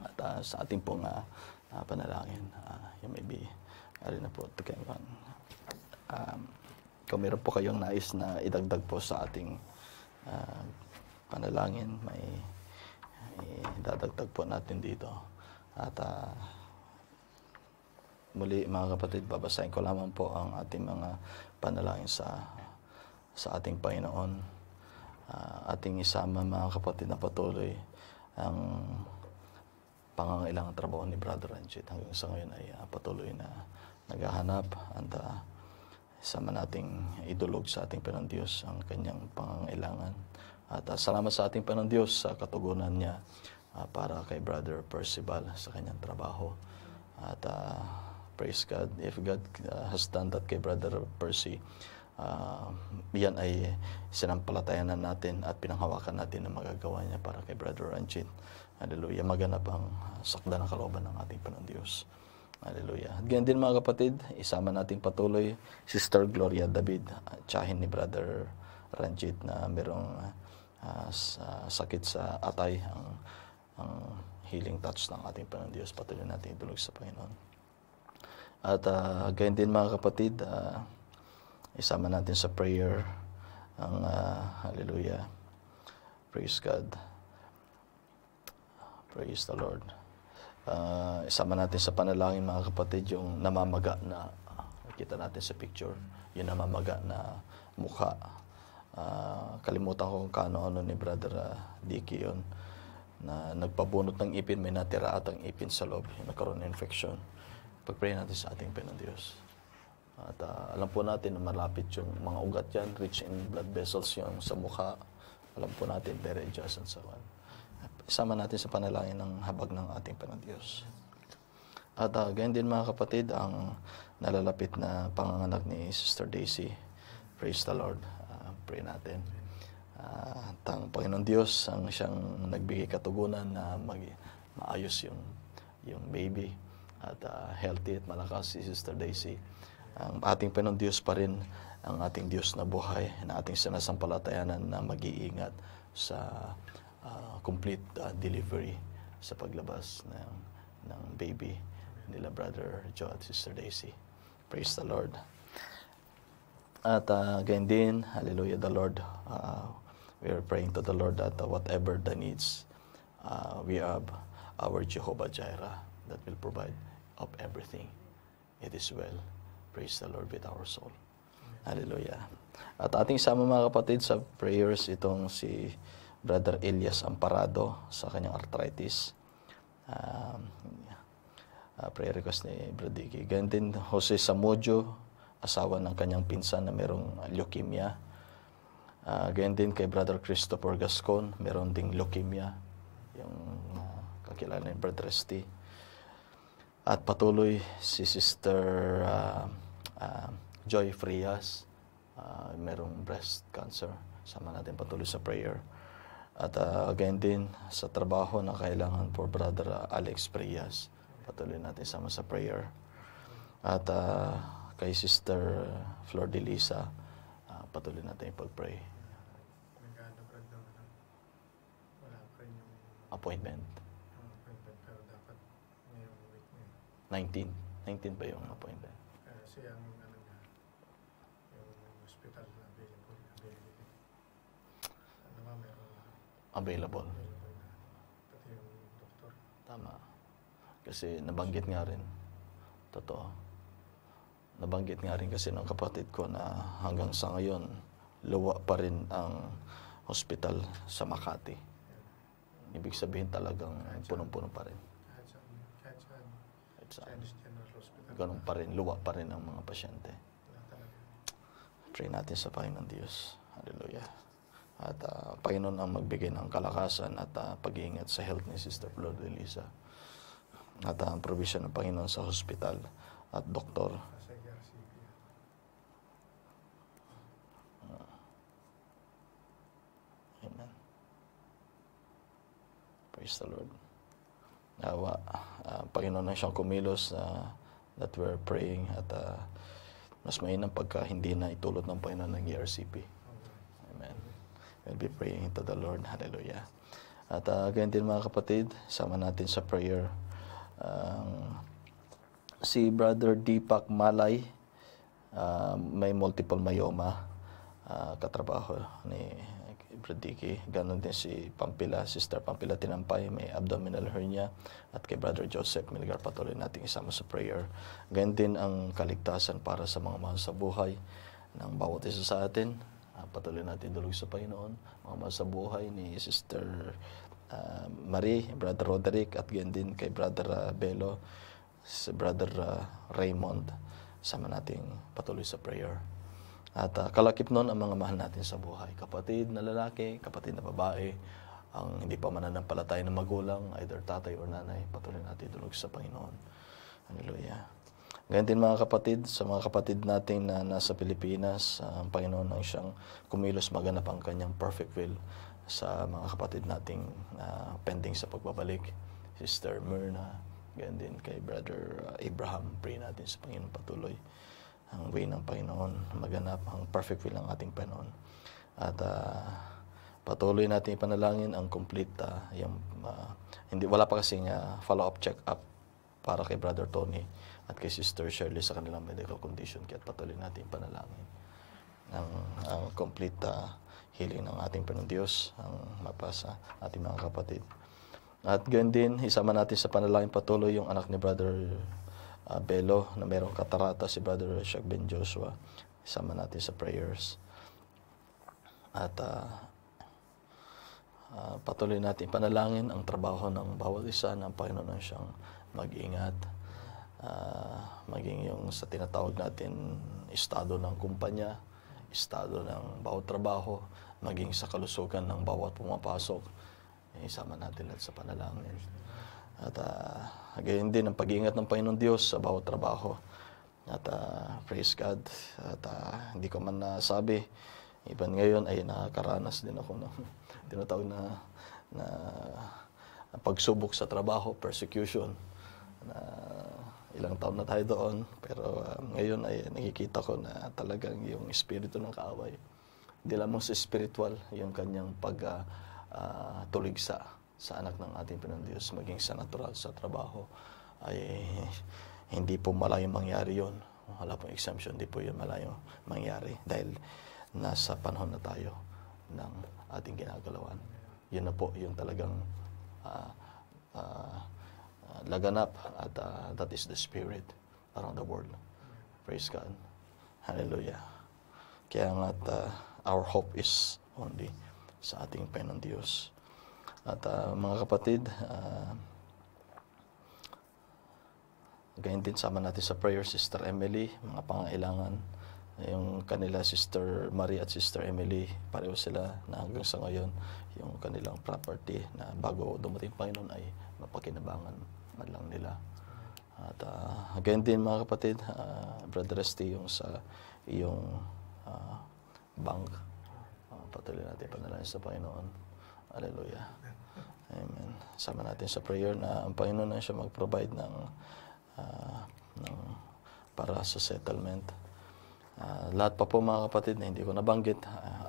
At sa ating pong panalangin, you may be, alin na po, kung meron po kayong nais na idagdag po sa ating panalangin, may dadagdag po natin dito. At muli, mga kapatid, babasahin ko lamang po ang ating mga panalangin sa ating Panginoon. Ating isama, mga kapatid, na patuloy ang pangangailangan trabaho ni Brother Ranjit. Hanggang sa ngayon ay patuloy na naghahanap, and isama nating idulog sa ating Panginoon Diyos ang kanyang pangangailangan. At salamat sa ating Panginoon Diyos sa katugunan niya para kay Brother Percival sa kanyang trabaho. At praise God, if God has done that kay Brother Percy, yan ay sinampalatayanan natin at pinanghawakan natin na magagawa niya para kay Brother Ranjit. Hallelujah. Maganap ang sakda ng kalooban ng ating Panginoon Diyos. Hallelujah. At ganyan din, mga kapatid, isama nating patuloy Sister Gloria David, tsahin ni Brother Ranjit na merong sakit sa atay, ang healing touch ng ating Panginoon Diyos. Patuloy natin itulog sa Panginoon. At ganyan din, mga kapatid, isama natin sa prayer ang hallelujah. Praise God. Praise the Lord. Isama natin sa panalangin, mga kapatid, yung namamaga na nakita natin sa picture, yung namamaga na mukha. Kalimutan ko kung ano ni Brother Dicky yun, na nagpabunot ng ipin, may natira atang ipin sa loob, yung nagkaroon ng infection. Pag-pray natin sa ating Panginoon Diyos. At alam po natin na malapit yung mga ugat yan, rich in blood vessels yung sa mukha. Alam po natin, very adjacent sa one. Isama natin sa panalangin ng habag ng ating Panginoon Diyos. At ganyan din, mga kapatid, ang nalalapit na panganganak ni Sister Daisy. Praise the Lord. Pray natin. At ang Panginoon Diyos ang siyang nagbigay katugunan na maayos yung baby at healthy at malakas si Sister Daisy. Ang ating Panginoon Diyos pa rin ang ating Diyos na buhay, na ating sinasampalatayanan na mag-iingat sa complete delivery sa paglabas ng baby nila Brother Joe at Sister Daisy. Praise the Lord. At gayon din, hallelujah, the Lord, we are praying to the Lord that whatever the needs, we have our Jehovah Jireh that will provide of everything. It is well. Praise the Lord with our soul. Hallelujah. At ating sama mga kapatid sa prayers itong si Brother Elias Amparado sa kanyang arthritis. Prayer request ni Brother Dicky. Ganyan din Jose Samudio, asawa ng kanyang pinsan na merong leukemia. Ganyan din kay Brother Christopher Gascon, meron ding leukemia, yung kakilala ni Brother Resty. At patuloy si Sister Joy Frias, merong breast cancer. Sama natin patuloy sa prayer. At again din sa trabaho na kailangan for Brother Alex Frias, patuloy natin sama sa prayer. At kay Sister Flor de Lisa, patuloy natin ipag-pray. Appointment. 19 ba yung appointment? Kasi ang yung hospital na available. Pati yung doktor. Tama. Kasi nabanggit nga rin. Totoo. Nabanggit nga rin kasi ng kapatid ko na hanggang sa ngayon, luwa pa rin ang hospital sa Makati. Ibig sabihin talagang punong-puno pa rin. Chinese General Hospital. Ganun pa rin, luwa pa rin ang mga pasyente. Pray natin sa Panginoon Diyos. Hallelujah. At Panginoon ang magbigay ng kalakasan at pag-iingat sa health ni Sister Flor de Lisa. At ang provision ng Panginoon sa hospital at doktor. Amen. Praise the Lord. Nawa, Panginoon na siyang kumilos that we're praying at mas mainam pagka hindi na itulot ng Panginoon ng ERCP. Amen. We'll be praying to the Lord. Hallelujah. At ganyan din mga kapatid, sama natin sa prayer si Brother Deepak Malay, may multiple myoma, katrabaho ni Dicky. Ganon din si Pampila, Sister Pampila Tinampay, may abdominal hernia. At kay Brother Joseph Milgar, patuloy natin isama sa prayer. Ganon din ang kaligtasan para sa mga mahal sa buhay ng bawat isa sa atin. Patuloy natin dulog sa Panginoon. Mga mahal sa buhay ni Sister Marie, Brother Roderick, at ganon din kay Brother Belo, si Brother Raymond. Sama natin patuloy sa prayer. At kalakip nun ang mga mahal natin sa buhay. Kapatid na lalaki, kapatid na babae, ang hindi pa mananampalataya ng magulang, either tatay or nanay, patuloy natin dulog sa Panginoon. Hallelujah. Ganyan din mga kapatid, sa mga kapatid natin na nasa Pilipinas, ang Panginoon ang siyang kumilos maganap ang kanyang perfect will sa mga kapatid nating pending sa pagbabalik. Sister Myrna, ganyan din kay Brother Abraham, pray natin sa Panginoon patuloy ang way ng Panginoon, maganap ang perfect will ng ating Panginoon. At patuloy natin ipanalangin ang complete, wala pa kasing follow-up check-up para kay Brother Tony at kay Sister Shirley sa kanilang medical condition. Kaya patuloy natin ipanalangin ang complete healing ng ating Panginoon Diyos, ang mapasa ating mga kapatid. At ganyan din, isama natin sa panalangin patuloy yung anak ni Brother Belo na mayroong katarata, si Brother Shaq Ben Joshua. Isama natin sa prayers. At patuloy natin panalangin ang trabaho ng bawat isa ng Panginoon siyang mag-ingat. Maging yung sa tinatawag natin estado ng kumpanya, estado ng bawat trabaho, maging sa kalusugan ng bawat pumapasok. Isama natin lahat sa panalangin. At gayon din ang pag-iingat ng Panginoon Diyos sa bawat trabaho. At praise God. At hindi ko man nasabi, Even ngayon ay nakakaranas din ako ng tinatawag na pagsubok sa trabaho, persecution. Na ilang taon na tayo doon, pero ngayon ay nakikita ko na talagang yung espiritu ng kaaway, hindi lamang sa spiritual, yung kanyang tuligsa sa anak ng ating Panginoon Diyos, maging sa natural, sa trabaho, ay hindi po malayong mangyari yon. Wala pong exemption, hindi po yun malayong mangyari dahil nasa panahon na tayo ng ating ginagalawan. Yun na po yung talagang laganap at that is the spirit around the world. Praise God. Hallelujah. Kaya nga't our hope is only sa ating Panginoon Diyos. At mga kapatid, ganyan din sama natin sa prayer, Sister Emily, mga pangailangan. Yung kanila Sister Marie at Sister Emily, pareho sila na hanggang sa ngayon, yung kanilang property na bago dumating Panginoon ay mapakinabangan man lang nila. At ganyan din mga kapatid, Brother Esty, yung sa iyong bank, patuloy natin panalangin sa Panginoon. Hallelujah. Amen. Sama natin sa prayer na ang Panginoon na siya mag-provide ng para sa settlement. Lahat pa po mga kapatid na hindi ko nabanggit,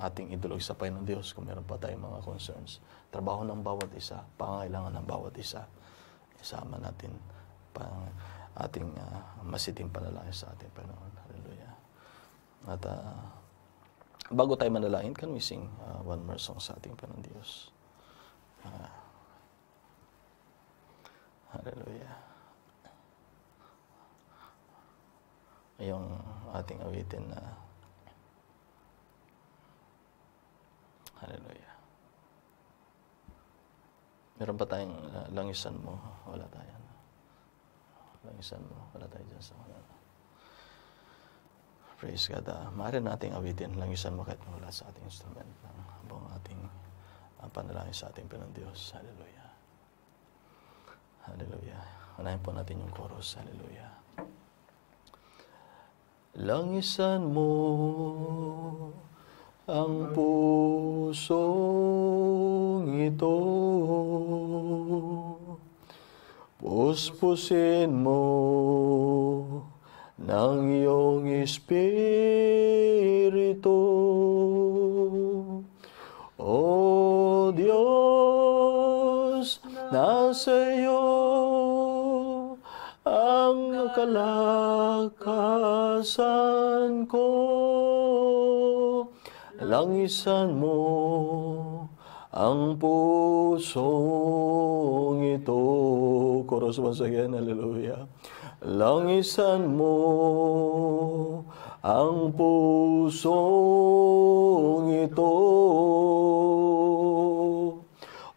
ating idulog sa Panginoon Diyos kung meron pa tayong mga concerns. Trabaho ng bawat isa, pangangailangan ng bawat isa. Isama natin ating masiting panalangin sa ating Panginoon. Hallelujah. At bago tayo manalangin, can we sing one more song sa ating Panginoon Diyos? Hallelujah. Yung ating awitin na hallelujah. Meron pa tayong langisan mo? Wala tayo. Langisan mo? Wala tayo dyan sa wala. Praise God. Maaari nating awitin langisan mo kahit wala sa ating instrument ng habang ating panalangin sa ating Panginoon Diyos. Hallelujah. Hallelujah. Unahin po natin yung chorus. Hallelujah. Langisan mo ang pusong ito, puspusin mo ng iyong espiritu. O Diyos, nasa iyo ang kalakasan ko. Langisan mo ang pusong ito. Chorus once again, hallelujah. Langisan mo ang pusong ito.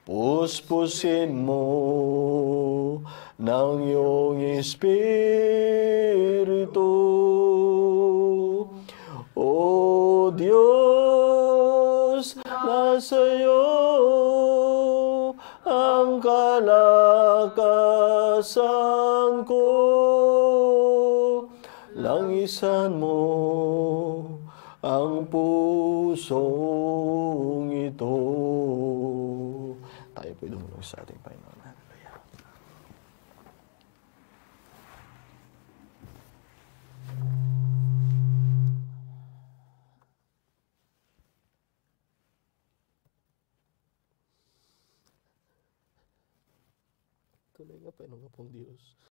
Puspusin mo ng iyong espiritu. O Diyos, nasa iyo ang kalakasan ko. Langisan mo ang pusong ito. Tayo po'y dumulog sa ating Panginoon. Hallelujah. Tuloy nga, Panginoon ka pong Diyos.